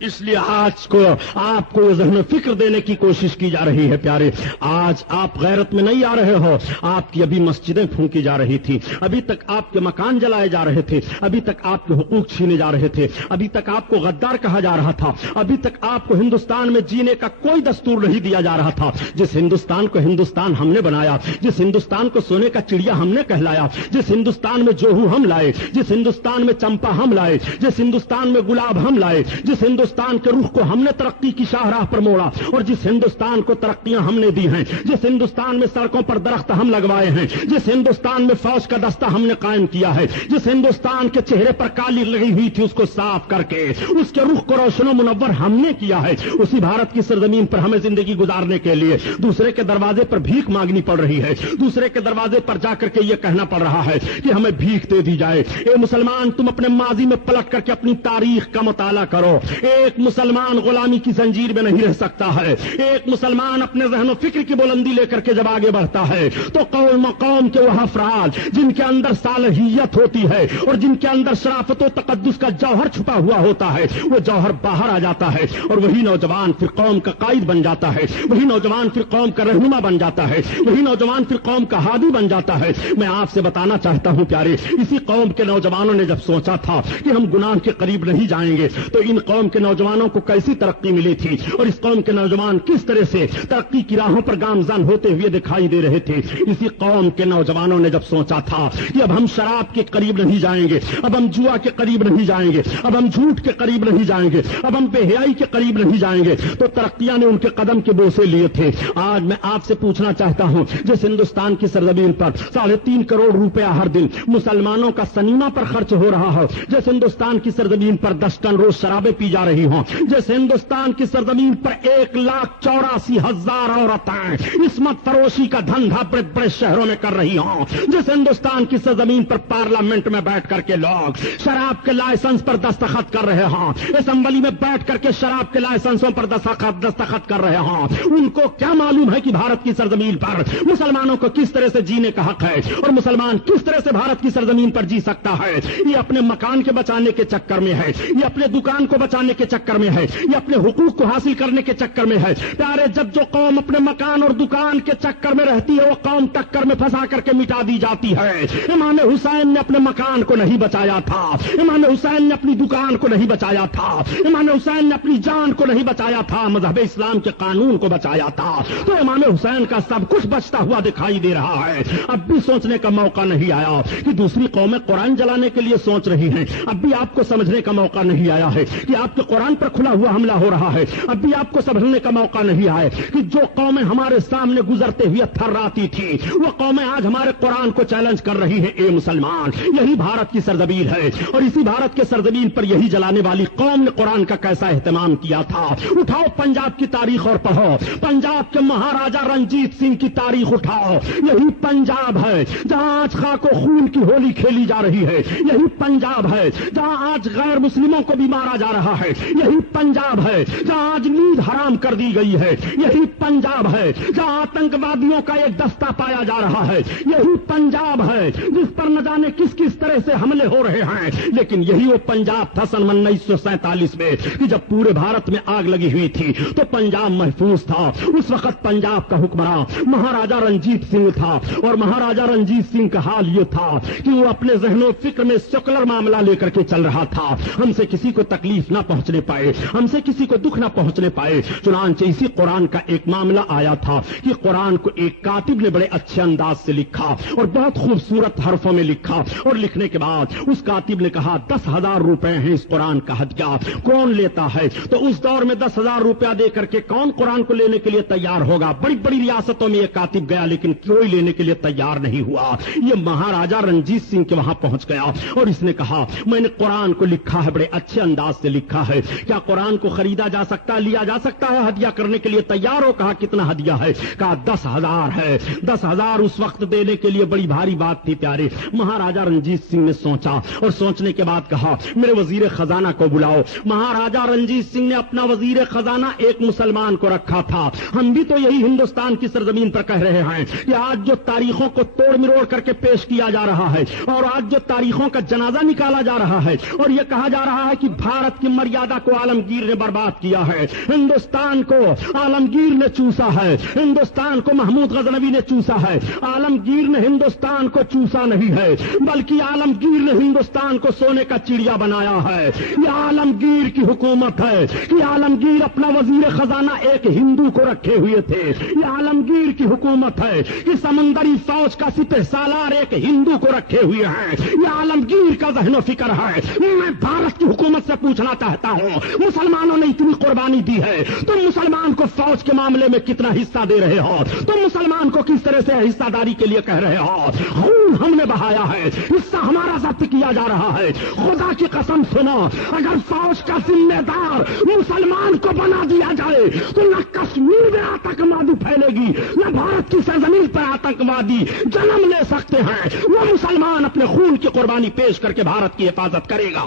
اس لیے آج کو آپ کو یہ ذہن و فکر دینے کی کوشش کی جا رہی ہے پیارے۔ آج آپ غیرت میں نہیں آ رہے ہو، آپ کی ابھی مسجدیں پھونکی جا رہی تھی، ابھی تک آپ کے مکان جلائے جا رہے تھے، ابھی تک آپ کے حقوق چھینے جا رہے تھے، ابھی تک آپ کو غدار کہا جا رہا تھا، ابھی تک آپ کو ہندوستان میں جینے کا کوئی دستور نہیں دیا جا رہا تھا۔ جس ہندوستان کو ہندوستان ہم نے بنایا، جس ہندوستان کو سونے کا چڑیا ہم نے کہلایا، جس ہندوستان میں جوہو ہم لائے، جس ہندوستان میں چمپا ہم لائے، جس ہندوستان میں گلاب ہم لائے، جس ہندوستان کے رخ کو ہم نے ترقی کی شاہراہ پر موڑا اور جس ہندوستان کو ترقیاں ہم نے دی ہیں، جس ہندوستان میں سڑکوں پر درخت ہم لگوائے ہیں، جس ہندوستان میں فوج کا دستہ ہم نے قائم کیا ہے، جس ہندوستان کے چہرے پر کالی لگی ہوئی تھی اس کو صاف کر کے اس کے رخ کو روشن و منور ہم نے کیا ہے، اسی بھارت کی سرزمین پر ہمیں زندگی گزارنے کے لیے دوسرے کے دروازے پر بھیک مانگنی پڑ رہی ہے، دوسرے کے دروازے پر جا کر کے یہ کہنا پڑ رہا ہے کہ ہمیں بھیک دے دی جائے۔ اے مسلمان، تم اپنے ماضی میں پلٹ کر کے اپنی تاریخ کا مطالعہ کرو۔ ایک مسلمان غلامی کی زنجیر میں نہیں رہ سکتا ہے۔ ایک مسلمان اپنے ذہن و فکر کی بلندی لے کر کے جب آگے بڑھتا ہے تو قوم کے وہ افراد جن کے اندر صالحیت ہوتی ہے اور جن کے اندر شرافت و تقدس کا جوہر چھپا ہوا ہوتا ہے وہ جوہر باہر آ جاتا ہے اور وہی نوجوان پھر قوم کا قائد بن جاتا ہے، وہی نوجوان پھر قوم کا رہنما بن جاتا ہے، وہی نوجوان پھر قوم کا ہادی بن جاتا ہے۔ میں آپ سے بتانا چاہتا ہوں پیارے، اسی قوم کے نوجوانوں نے جب سوچا تھا کہ ہم گناہ کے قریب نہیں جائیں گے تو ان قوم کے نوجوانوں کو کیسی ترقی ملی تھی اور اس قوم کے نوجوان کس طرح سے ترقی کی راہوں پر گامزن ہوتے ہوئے دکھائی دے رہے تھے۔ اسی قوم کے نوجوانوں نے جب سوچا تھا کہ اب ہم شراب کے قریب نہیں جائیں گے، اب ہم جوا کے قریب نہیں جائیں گے، اب ہم جھوٹ کے قریب نہیں جائیں گے، اب ہم بے حیائی کے قریب نہیں جائیں گے، تو ترقیاں نے ان کے قدم کے بوسے لیے تھے۔ آج میں آپ سے پوچھنا چاہتا ہوں، جس ہندوستان کی سرزمین پر 3.5 کروڑ روپیہ ہر دن مسلمانوں کا سنیما پر خرچ ہو رہا ہو، جس ہندوستان کی سرزمین پر 10 ٹن روز شرابیں پی جا رہی ہوں، جس ہندوستان کی سرزمین پر 1,84,000 عورتیں عصمت فروشی کا دھندا بڑے بڑے شہروں میں کر رہی ہوں، جس ہندوستان کی سرزمین پر پارلیمنٹ میں بیٹھ کر کے لوگ شراب کے لائسنس پر دستخط کر رہے ہوں، اسمبلی میں بیٹھ کر کے شراب کے لائسنسوں پر دستخط کر رہے ہوں، ان کو کیا معلوم ہے کہ بھارت کی سرزمین پر مسلمانوں کو کس طرح سے جینے کا حق ہے اور مسلمان کس طرح سے بھارت کی سرزمین پر جی سکتا ہے؟ یہ اپنے مکان کے بچانے کے چکر میں ہے، یہ اپنے دکان کو بچانے کے چکر میں ہے، یہ اپنے حقوق کو حاصل کرنے کے چکر میں ہے۔ پیارے، جب جو قوم اپنے مکان اور دکان کے چکر میں رہتی ہے وہ قوم ٹکر میں پھنسا کر کے مٹا دی جاتی ہے۔ امام حسین نے اپنے مکان کو نہیں بچایا تھا، امام حسین نے اپنی دکان کو نہیں بچایا تھا، امام حسین نے اپنی جان کو نہیں بچایا تھا، مذہب اسلام کے قانون کو بچایا تھا۔ تو امام حسین کا سب کچھ بچتا ہوا دکھائی دے رہا ہے۔ اب بھی سوچنے کا موقع نہیں آیا کہ دوسری قومیں قرآن جلانے کے لیے سوچ رہی ہیں، اب بھی آپ کو سمجھنے کا موقع نہیں آیا ہے کہ آپ کے قرآن پر کھلا ہوا حملہ ہو رہا ہے، اب بھی آپ کو سمجھنے کا موقع نہیں آیا کہ جو قومیں ہمارے سامنے گزرتے ہوئے تھراتی تھی وہ قومیں آج ہمارے قرآن کو چیلنج کر رہی ہیں۔ اے مسلمان، یہی بھارت کی سرزمین ہے اور اسی بھارت کے سرزمین پر یہی جلانے والی قوم نے قرآن کا کیسا اہتمام کیا تھا۔ اٹھاؤ پنجاب کی تاریخ اور پڑھو، پنجاب کے مہاراجا رنجیت سنگھ کی تاریخ اٹھاؤ۔ یہی پنجاب ہے جہاں آج خاک و خون کی ہولی کھیلی جا رہی ہے، یہی پنجاب ہے جہاں آج غیر مسلموں کو بھی مارا جا رہا ہے، یہی پنجاب ہے جہاں آج نیند حرام کر دی گئی ہے، یہی پنجاب ہے جہاں آتنکوادیوں کا ایک دستہ پایا جا رہا ہے، یہی پنجاب ہے جس پر نہ جانے کس کس طرح سے حملے ہو رہے ہیں۔ لیکن یہی وہ پنجاب تھا سن 1947 میں کہ جب پورے بھارت میں آگ لگی ہوئی تھی تو پنجاب محفوظ تھا۔ اس وقت پنجاب کا حکمراں مہاراجا رنجیت سنگھ تھا اور مہاراجا رنجیت سنگھ کا حال یہ تھا کہ وہ اپنے ذہن و فکر میں سیکولر معاملہ لے کر کے چل رہا تھا، ہم سے کسی کو تکلیف نہ پہنچنے پائے، ہم سے کسی کو دکھ نہ پہنچنے پائے۔ چنانچہ اسی قرآن کا ایک معاملہ آیا تھا کہ قرآن کو ایک کاتب نے بڑے اچھے انداز سے لکھا اور بہت خوبصورت حرفوں میں لکھا، اور لکھنے کے بعد اس کاتب نے کہا 10,000 روپے ہیں اس قرآن کا ہدیہ، کون لیتا ہے؟ تو اس دور میں 10,000 روپیہ دے کر کے کون قرآن کو لینے کے لیے تیار ہوگا؟ بڑی بڑی ریاستوں میں یہ کاتب گیا لیکن کوئی لینے کے لیے تیار نہیں ہوا۔ یہ مہاراجا رنجیت سنگھ کے وہاں پہنچ گیا اور اس نے کہا میں نے قرآن کو لکھا ہے، بڑے اچھے انداز سے لکھا ہے، کیا قرآن کو خریدا جا سکتا ہے، لیا جا سکتا ہے؟ ہدیہ کرنے کے لیے تیار ہو؟ کہا کتنا ہدیہ ہے؟ کہا 10,000 ہے۔ 10,000 اس وقت دینے کے لیے بڑی بھاری بات تھی پیارے۔ مہاراجا رنجیت سنگھ نے سوچا اور سوچنے کے بعد کہا میرے وزیر خزانہ کو بلاؤ۔ مہاراجا رنجیت سنگھ نے اپنا وزیر خزانہ ایک مسلمان کو رکھا تھا۔ ہم بھی تو یہی ہندوستان کی سرزمین پر کہہ رہے ہیں کہ آج جو تاریخوں کو توڑ مروڑ کر کے پیش کیا جا رہا ہے اور آج جو تاریخوں کا جنازہ نکالا جا رہا ہے اور یہ کہا جا رہا ہے کہ بھارت کی مریادہ کو عالمگیر نے برباد کیا ہے، ہندوستان کو عالمگیر نے چوسا ہے، ہندوستان کو محمود غزنوی نے چوسا ہے۔ عالمگیر نے ہندوستان کو چوسا نہیں ہے بلکہ عالمگیر نے ہندوستان کو سونے کا چڑیا بنایا ہے۔ یہ عالمگیر کی حکومت ہے کہ عالمگیر اپنا وزیر خزانہ ایک ہندو کو رکھے ہوئے تھے۔ یہ عالمگیر کی حکومت ہے کہ سمندری فوج کا سپہ سالار ایک ہندو کو رکھے ہوئے ہیں۔ یہ عالمگیر کا ذہن و فکر ہے۔ میں بھارت کی حکومت سے پوچھنا چاہتا ہوں، مسلمانوں نے اتنی قربانی دی ہے، تم مسلمان کو فوج کے معاملے میں کتنا حصہ دے رہے ہو؟ تم مسلمان کو کس طرح سے حصہ داری کے لیے کہہ رہے ہو؟ خون ہم نے بہایا ہے، حصہ ہمارا ضبط کیا جا رہا ہے۔ خدا کی قسم سنو، اگر فوج کا ذمہ دار مسلمان کو بنا دیا جائے تو نہ کشمیر میں آتنکوادی پھیلے گی، نہ بھارت کی سرزمین پر آتنکوادی جنم لے سکتے ہیں۔ وہ مسلمان اپنے خون کی قربانی پیش کر کے بھارت کی حفاظت کرے گا۔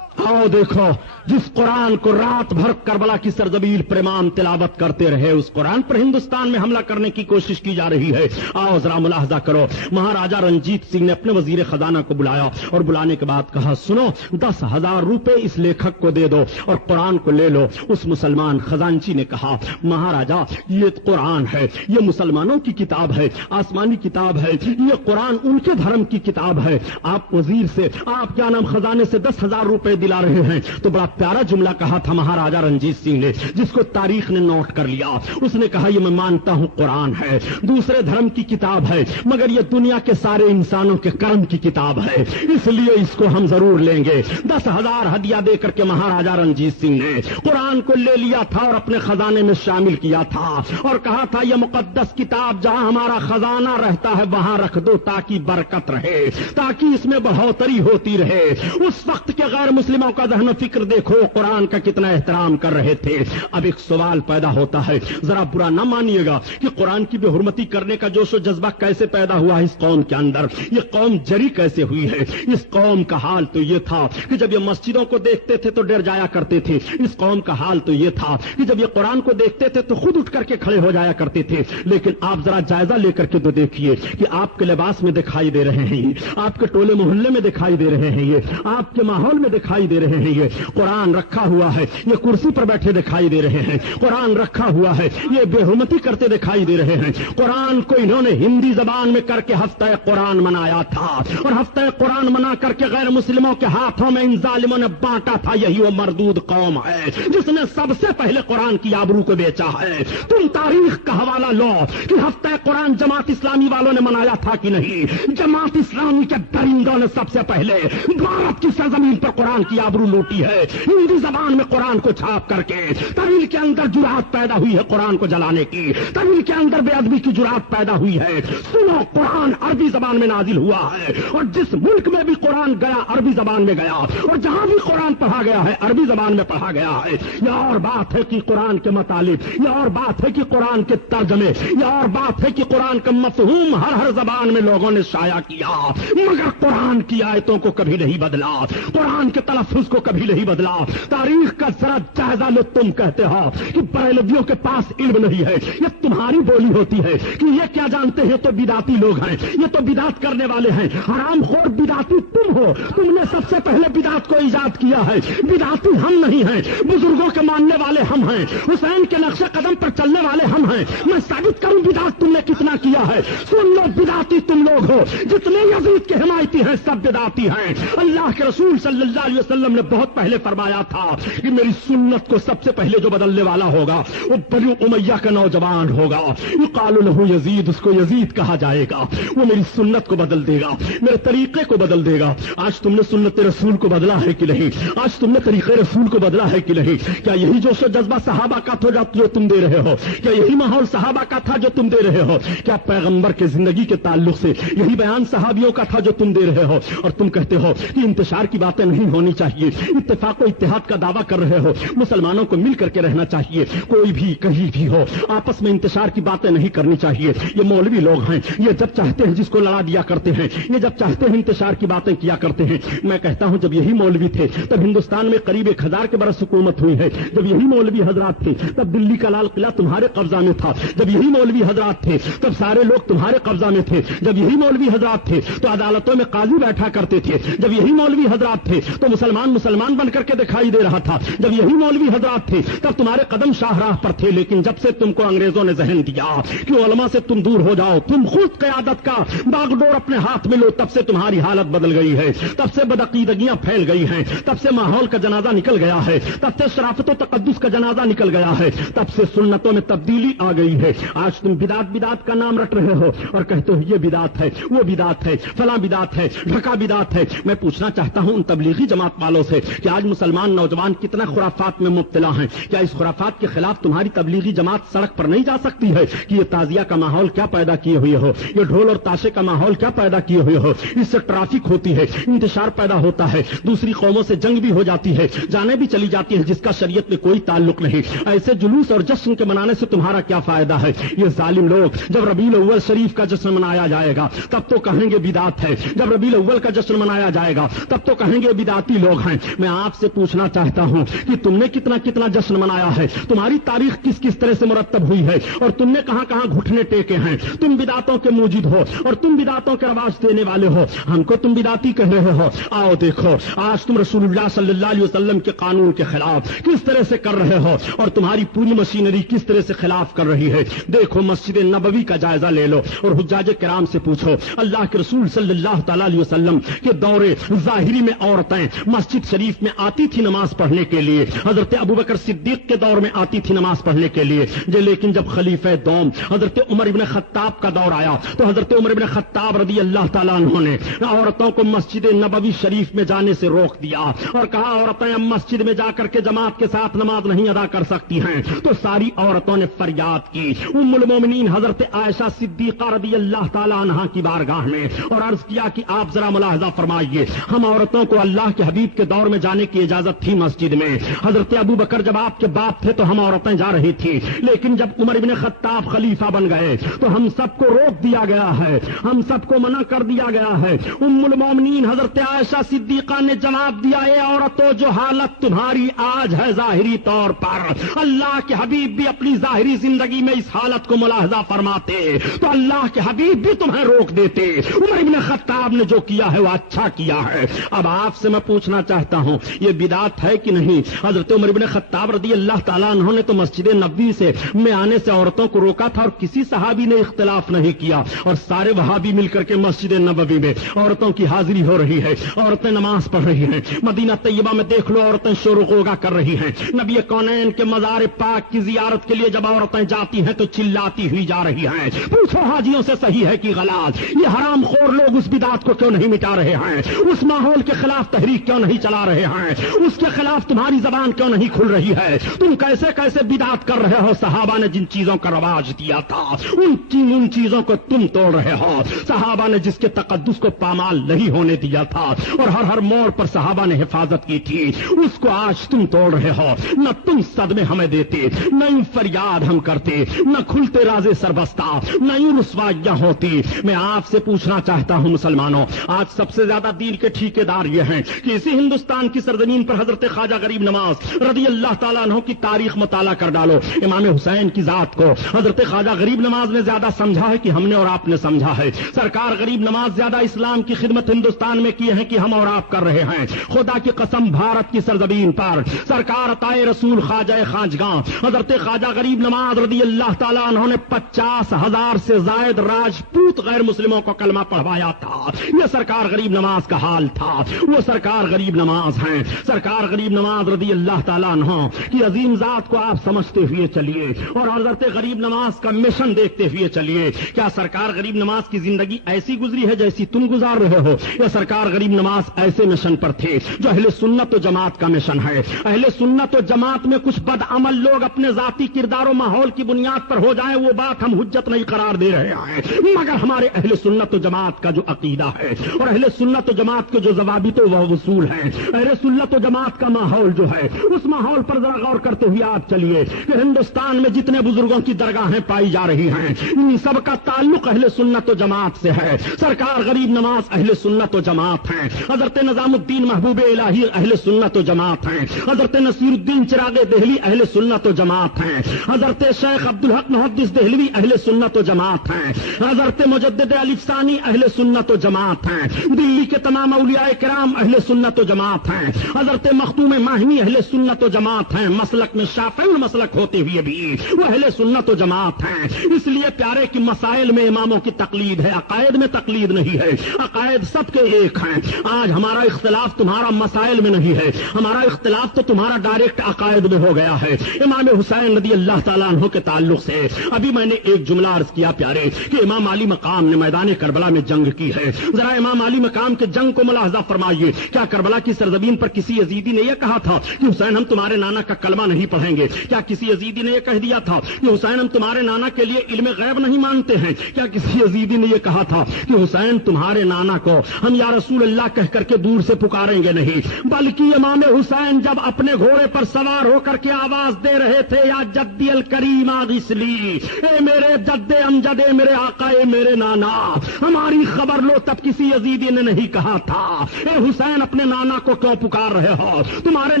آؤ دیکھو، جس قرآن کو رات بھر کربلا کی سرزمین پر امام تلاوت کرتے رہے اس قرآن پر ہندوستان میں حملہ کرنے کی کوشش کی جا رہی ہے۔ آؤ ذرا ملاحظہ کرو، مہاراجا رنجیت سنگھ نے اپنے وزیر خزانہ کو بلایا اور بلانے کے بعد کہا سنو 10,000 روپے اس لیکھک کو دے دو اور قرآن کو لے لو۔ اس مسلمان خزانچی نے کہا مہاراجا یہ قرآن ہے، یہ مسلمانوں کی کتاب ہے، آسمانی کتاب ہے، یہ قرآن ان کے دھرم کی کتاب ہے، آپ وزیر سے آپ کیا نام خزانے سے 10,000 روپے دلا رہے ہیں۔ تو بڑا پیارا جملہ کہا تھا مہاراجا رنجیت سنگھ نے جس کو تاریخ نے نوٹ کر لیا۔ اس نے کہا یہ میں مانتا ہوں قرآن ہے، دوسرے دھرم کی کتاب ہے، مگر یہ دنیا کے سارے انسانوں کے کرم کی کتاب ہے، اس لیے اس کو ہم ضرور لیں گے۔ 10,000 ہدیہ دے کر کے مہاراجا رنجیت سنگھ نے قرآن کو لے لیا تھا اور اپنے خزانے میں شامل کیا تھا اور کہا تھا یہ مقدس کتاب جہاں ہمارا خزانہ رہتا ہے وہاں رکھ دو تاکہ برکت رہے، تاکہ اس میں بڑھوتری ہوتی رہے۔ اس وقت کے غیر مسلموں کا ذہن و فکر دیکھو قرآن کا کتنا احترام کر رہے تھے. اب ایک سوال پیدا ہوتا ہے, ذرا برا نہ مانیے گا کہ قرآن کی بے حرمتی کرنے کا جوش و جذبہ کیسے پیدا ہوا اس قوم کے اندر, یہ قوم جری کیسے ہوئی ہے. اس قوم کا حال تو یہ تھا کہ جب یہ مسجدوں کو دیکھتے تھے تو ڈر جایا کرتے تھے. اس قوم کا حال تو یہ تھا کہ جب یہ قرآن کو دیکھتے تھے تو خود اٹھ کر کے کھڑے ہو جایا کرتے تھے. لیکن آپ ذرا جائزہ لے کر کے تو دیکھیے کہ آپ کے لباس میں دکھائی دے رہے ہیں, آپ کے ٹولے محلے میں دکھائی دے رہے ہیں, یہ آپ کے ماحول میں دکھائی دے رہے ہیں. یہ قرآن رکھا ہوا ہے, یہ کرسی پر بیٹھے دکھائی دے رہے ہیں. قرآن رکھا ہوا ہے, یہ بے حرمتی کرتے دکھائی دے رہے ہیں. قرآن کو انہوں نے ہندی زبان میں کر کے ہفتہ قرآن منایا تھا, اور ہفتہ قرآن منا کر کے غیر مسلموں کے ہاتھوں میں ان ظالموں نے بانٹا تھا. یہی وہ مردود قوم ہے جس نے سب سے پہلے قرآن کی آبرو کو بیچا ہے. تم تاریخ کا حوالہ لو کہ ہفتہ قرآن جماعت اسلامی والوں نے منایا تھا کہ نہیں. جماعت اسلامی کے درندوں نے سب سے پہلے بھارت کی سرزمین پر قرآن کی آبرو لوٹی ہے, ہندی زبان میں قرآن کو چھاپ کر کے. طویل کے اندر جرات پیدا ہوئی ہے قرآن کو جلانے کی, طویل کے اندر بے ادبی کی جرات پیدا ہوئی ہے. سنو, قرآن عربی زبان میں نازل ہوا ہے, اور جس ملک میں بھی قرآن گیا عربی زبان میں گیا, اور جہاں بھی قرآن پڑھا گیا ہے عربی زبان میں پڑھا گیا ہے. یہ اور بات ہے کہ قرآن کے مطالب, یہ اور بات ہے کہ قرآن کے ترجمے, یہ اور بات ہے کہ قرآن کا مفہوم ہر زبان میں لوگوں نے شائع کیا, مگر قرآن کی آیتوں کو کبھی نہیں بدلا, قرآن کے تلفظ کو کبھی نہیں بدلا. تاریخ کا ذرا جائزہ لو. تم کہتے ہو کہ بریلویوں کے پاس علم نہیں ہے, یہ تمہاری بولی ہوتی ہے کہ یہ کیا جانتے ہیں, تو بدعتی لوگ ہیں, یہ تو بدعت کرنے والے ہیں. حرام خور بدعتی تم ہو, تم نے سب سے پہلے بدعت کو ایجاد کیا ہے. بدعتی ہم نہیں ہیں, بزرگوں کے ماننے والے ہم ہیں, حسین کے نقش قدم پر چلنے والے ہم ہیں. میں ثابت کروں بدعت تم نے کتنا کیا ہے. سن لو, بدعتی تم لوگ ہو, جتنے یزید کے حمایتی ہیں سب بدعتی ہیں. اللہ کے رسول صلی اللہ علیہ وسلم نے بہت پہلے فرمایا تھا کہ میری سنت کو سب سے پہلے جو بدلنے والا ہوگا وہ بنو امیہ کا نوجوان ہوگا. یقال له یزید, اس کو یزید کہا جائے گا. وہ میری سنت کو بدل دے گا, میرے طریقے کو بدل دے گا. آج تم نے سنت رسول کو بدلا ہے کہ نہیں, آج تم نے طریقے رسول کو بدلا ہے کہ نہیں. کیا یہی جوش و جذبہ صحابہ کا تھا جو تم دے رہے ہو, کیا یہی ماحول صحابہ کا تھا جو تم دے رہے ہو, کیا پیغمبر کے زندگی کے تعلق سے یہی بیان صحابیوں کا تھا جو تم دے رہے ہو. اور تم کہتے ہو کہ انتشار کی باتیں نہیں ہونی چاہیے, اتفاق و اتحاد کا دعویٰ کر رہے ہو, مسلمانوں کو مل کر کے رہنا چاہیے, کوئی بھی کہیں بھی ہو آپس میں انتشار کی باتیں نہیں کرنی چاہیے. یہ مولوی لوگ ہیں, یہ جب چاہتے ہیں جس کو لڑا دیا کرتے ہیں, یہ جب چاہتے ہیں انتشار کی باتیں کیا کرتے ہیں. میں کہتا ہوں جب یہی مولوی تھے تب ہندوستان میں قریب 1000 کے برس حکومت ہوئی ہے. جب یہی مولوی حضرات تھے تب دلی کا لال قلعہ تمہارے قبضہ میں تھا. جب یہی مولوی حضرات تھے تب سارے لوگ تمہارے قبضہ میں تھے. جب یہی مولوی حضرات تھے تو عدالتوں میں قاضی بیٹھا کرتے تھے. جب یہی مولوی حضرات تھے تو مسلمان بن کر کے دکھائی دے رہا تھا. جب یہی مولوی حضرات تھے تب تمہارے قدم شاہراہ پر تھے. لیکن جب سے تم کو انگریزوں نے ذہن دیا کہ علماء سے تم دور ہو جاؤ, تم خود قیادت کا باغ ڈور اپنے ہاتھ میں لو, تب سے تمہاری حالت بدل گئی ہے. تب سے بدعقیدگیاں پھیل گئی ہیں, تب سے ماحول کا جنازہ نکل گیا ہے, تب سے شرافت و تقدس کا جنازہ نکل گیا ہے, تب سے سنتوں میں تبدیلی آ گئی ہے. آج تم بدعت کا نام رٹ رہے ہو اور کہتے ہو یہ بدعت ہے, وہ بدعت ہے, فلاں بدعت ہے, ڈھکا بدعت ہے. میں پوچھنا چاہتا ہوں ان تبلیغی جماعت والوں سے کہ آج مسلمان نوجوان کتنا خرافات میں مبتلا ہیں. کیا اس خرافات کے خلاف تمہاری تبلیغی جماعت سڑک پر نہیں جا سکتی ہے کہ یہ تازیہ کا ماحول کیا پیدا کیے ہوئے ہو, یہ ڈھول اور تاشے کا ماحول کیا پیدا کیے ہوئے ہو. اس سے ٹریفک ہوتی ہے, انتشار پیدا ہوتا ہے, دوسری قوموں سے جنگ بھی ہو جاتی ہے, جانیں بھی چلی جاتی ہیں جس کا شریعت میں کوئی تعلق نہیں. ایسے جلوس اور جشن کے منانے سے تمہارا کیا فائدہ ہے. یہ ظالم لوگ جب ربیع الاول شریف کا جشن منایا جائے گا تب تو کہیں گے بدعت ہے, جب ربیع الاول کا جشن منایا جائے گا تب تو کہیں گے بدعتی لوگ ہیں. میں آپ سے پوچھنا چاہتا ہوں کہ تم نے کتنا جشن منایا ہے, تمہاری تاریخ کس طرح سے مرتب ہوئی ہے, اور تم نے کہاں گھٹنے ٹیکے ہیں. تم بدعتوں کے موجد ہو اور تم بدعتوں کے رواج دینے والے ہو, ہم کو تم بدعتی کہہ رہے ہو. آؤ دیکھو آج تم رسول اللہ صلی اللہ علیہ وسلم کے قانون کے خلاف کس طرح سے کر رہے ہو, اور تمہاری پوری مشینری کس طرح سے خلاف کر رہی ہے. دیکھو مسجد نبوی کا جائزہ لے لو اور حجاج کرام سے پوچھو. اللہ کے رسول صلی اللہ تعالی علیہ وسلم کے دور ظاہری میں عورتیں مسجد شریف میں آتی تھی نماز پڑھنے کے لیے. حضرت ابوبکر صدیق کے دور میں آتی تھی نماز پڑھنے کے لیے. لیکن جب خلیفہ دوم حضرت عمر ابن خطاب کا دور آیا تو حضرت عمر ابن خطاب رضی اللہ تعالیٰ عنہ نے عورتوں کو مسجد نبوی شریف میں جانے سے روک دیا اور کہا عورتیں اب مسجد میں جا کر کے جماعت کے ساتھ نماز نہیں ادا کر سکتی ہیں. تو ساری عورتوں نے فریاد کی ام المومنین حضرت عائشہ صدیقہ رضی اللہ تعالیٰ عنہ کی بارگاہ میں اور عرض کیا کہ آپ ذرا ملاحظہ فرمائیے, ہم عورتوں کو اللہ کے حبیب کے دور میں جانے کی اجازت تھی مسجد میں. حضرت ابو بکر جب آپ کے باپ تھے تو ہم عورتیں جا رہی تھی، لیکن جب عمر بن خطاب خلیفہ بن گئے تو ہم سب کو روک دیا گیا ہے، ہم سب کو منع کر دیا گیا ہے. ام المومنین حضرت عائشہ صدیقہ نے جواب دیا، اے عورتوں، جو حالت تمہاری آج ہے ظاہری طور پر، اللہ کے حبیب بھی اپنی ظاہری زندگی میں اس حالت کو ملاحظہ فرماتے تو اللہ کے حبیب بھی تمہیں روک دیتے. عمر بن خطاب نے جو کیا ہے وہ اچھا کیا ہے. اب آپ سے میں پوچھنا چاہتا ہوں، یہ بدعت ہے کہ نہیں؟ حضرت عمر بن خطاب رضی اللہ تعالیٰ عنہ نے تو مسجد نبوی سے میں آنے سے عورتوں کو روکا تھا اور کسی صحابی نے اختلاف نہیں کیا، اور سارے وہابی مل کر کے مسجد نبوی میں عورتوں کی حاضری ہو رہی ہے، عورتیں نماز پڑھ رہی ہیں. مدینہ طیبہ میں دیکھ لو، عورتیں شور و غوغا کر رہی ہیں. نبی کونین کے مزار پاک کی زیارت کے لیے جب عورتیں جاتی ہیں تو چلاتی ہوئی جا رہی ہیں. پوچھو حاجیوں سے صحیح ہے کہ غلط؟ یہ حرام خور لوگ اس بدعت کو کیوں نہیں مٹا رہے ہیں؟ اس ماحول کے خلاف تحریک کیوں نہیں چلا رہے ہیں؟ اس کے خلاف تمہاری زبان کیوں نہیں کھل رہی ہے؟ تم کیسے کیسے بدعت کر رہے ہو؟ صحابہ نے جن چیزوں کا رواج دیا تھا ان چیزوں کو تم توڑ رہے ہو. صحابہ نے جس کے تقدس کو پامال نہیں ہونے دیا تھا اور ہر موڑ پر صحابہ نے حفاظت کی تھی، اس کو آج تم توڑ رہے ہو. نہ تم صدمے ہمیں دیتے، نہ یوں فریاد ہم کرتے، نہ کھلتے رازے سربستہ، نہ یوں رسوائیاں ہوتی. میں آپ سے پوچھنا چاہتا ہوں مسلمانوں، آج سب سے زیادہ دین کے ٹھیکیدار یہ ہیں کہ اسی ہندوستان کی سرزمین پر حضرت خواجہ غریب نواز رضی اللہ تعالیٰ عنہ کی تاریخ مطالعہ کر ڈالو. امام حسین کی ذات کو حضرت خواجہ غریب نواز نے زیادہ سمجھا ہے کہ ہم نے اور آپ نے سمجھا ہے. سرکار غریب نواز زیادہ اسلام کی خدمت ہندوستان میں کی ہے کہ ہم اور آپ کر رہے ہیں. خدا کی قسم، بھارت کی سرزمین پر سرکار عطائے رسول خواجہ خواجگاں حضرت خواجہ غریب نواز رضی اللہ تعالیٰ عنہ نے 50,000 سے زائد راجپوت غیر مسلموں کو کلمہ پڑھوایا تھا. یہ سرکار غریب نواز کا حال تھا. وہ سرکار غریب نواز ہیں. سرکار غریب نواز رضی اللہ تعالیٰ عنہ کی عظیم ذات کو آپ سمجھتے ہوئے چلیے اور حضرت غریب نواز کا مشن دیکھتے ہوئے چلیے. کیا سرکار غریب نواز کی زندگی ایسی گزری ہے جیسی تم گزار رہے ہو؟ یا سرکار غریب نواز ایسے مشن پر تھے جو اہل سنت و جماعت کا مشن ہے؟ اہل سنت و جماعت میں کچھ بدعمل لوگ اپنے ذاتی کردار و ماحول کی بنیاد پر ہو جائیں، وہ بات ہم حجت نہیں قرار دے رہے ہیں، مگر ہمارے اہل سنت و جماعت کا جو عقیدہ ہے اور اہل سنت و جماعت کے جو ضوابط و اصول ہیں، اہل سنت و جماعت کا ماحول جو ہے، اس ماحول پر ذرا غور کرتے ہوئے آپ چلیے کہ ہندوستان میں جتنے بزرگوں کی درگاہیں پائی جا رہی ہیں، ان سب کا تعلق اہل سنت و جماعت سے ہے. سرکار غریب نواز اہل سنت و جماعت ہیں. حضرت نظام الدین محبوب الہی اہل سنت و جماعت ہیں. حضرت نصیر الدین چراغ دہلی اہل سنت و جماعت ہیں. حضرت شیخ عبدالحق محدث دہلوی اہل سنت و جماعت ہیں. حضرت مجدد الف ثانی اہل سنت و جماعت ہیں. دلی کے تمام اولیاء کرام اہل سنت و جماعت ہیں. حضرت مختوم ماہمی اہل سنت و جماعت ہیں. مسلک میں شافعی المسلک ہوتے ہوئے بھی وہ اہل سنت و جماعت ہیں. اس لیے پیارے کی مسائل میں اماموں کی تقلید ہے، عقائد میں تقلید نہیں ہے. عقائد سب کے ایک ہیں. آج ہمارا اختلاف تمہارا مسائل میں نہیں ہے، ہمارا اختلاف تو تمہارا ڈائریکٹ عقائد میں ہو گیا ہے. امام حسین رضی اللہ تعالیٰ عنہ کے تعلق سے ابھی میں نے ایک جملہ عرض کیا پیارے کہ امام علی مقام نے میدان کربلا میں جنگ کی ہے. ذرا امام علی مقام کے جنگ کو ملاحظہ فرمائیے. کیا کربلا کی سرزمین پر کسی یزیدی نے یہ کہا تھا کہ حسین ہم تمہارے نانا کا کلمہ نہیں پڑھیں گے؟ کیا کسی یزیدی نے یہ کہہ دیا تھا کہ حسین ہم تمہارے نانا کے لیے علم غیب نہیں مانتے ہیں؟ کیا کسی یزیدی نے یہ کہا تھا کہ حسین تمہارے نانا کو ہم یا رسول اللہ کہہ کر کے دور سے پکاریں گے؟ نہیں، بلکہ امام حسین جب اپنے گھوڑے پر سوار ہو کر کے آواز دے رہے تھے، یا جدی الکریم اغثلی، اے میرے جد امجد، اے میرے آقا، اے میرے نانا، ہماری خبر لو، تب کسی یزیدی نے نہیں کہا تھا اے حسین اپنے نانا کو کیوں پکار رہے ہو؟ تمہارے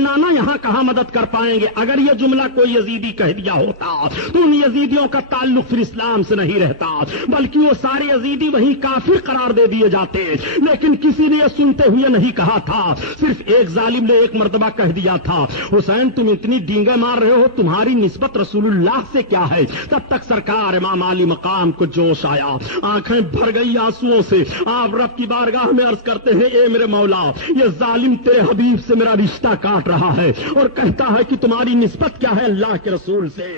نانا یہاں کہاں مدد کر پائیں گے؟ اگر یہ جملہ کوئی یزیدی کہہ دیا ہوتا تو ان یزیدیوں کا تعلق پھر اسلام سے نہیں رہتا، بلکہ وہ سارے یزیدی وہیں کافر قرار دے دیے جاتے. لیکن کسی نے یہ سنتے ہوئے نہیں کہا تھا، صرف ایک ظالم نے ایک مرتبہ کہہ دیا تھا حسین تم اتنی ڈینگے مار رہے ہو، تمہاری نسبت رسول اللہ سے کیا ہے؟ تب تک سرکار امام علی مقام کو جوش آیا، آنکھیں بھر گئی آنسوؤں سے. آپ رب کی بارگاہ میں عرض کرتے ہیں اے میرے مولا، یہ ظالم تیرے حبیب سے میرا رشتہ کاٹ رہا ہے اور کہتا ہے کہ تمہاری نسبت کیا ہے اللہ کے رسول سے.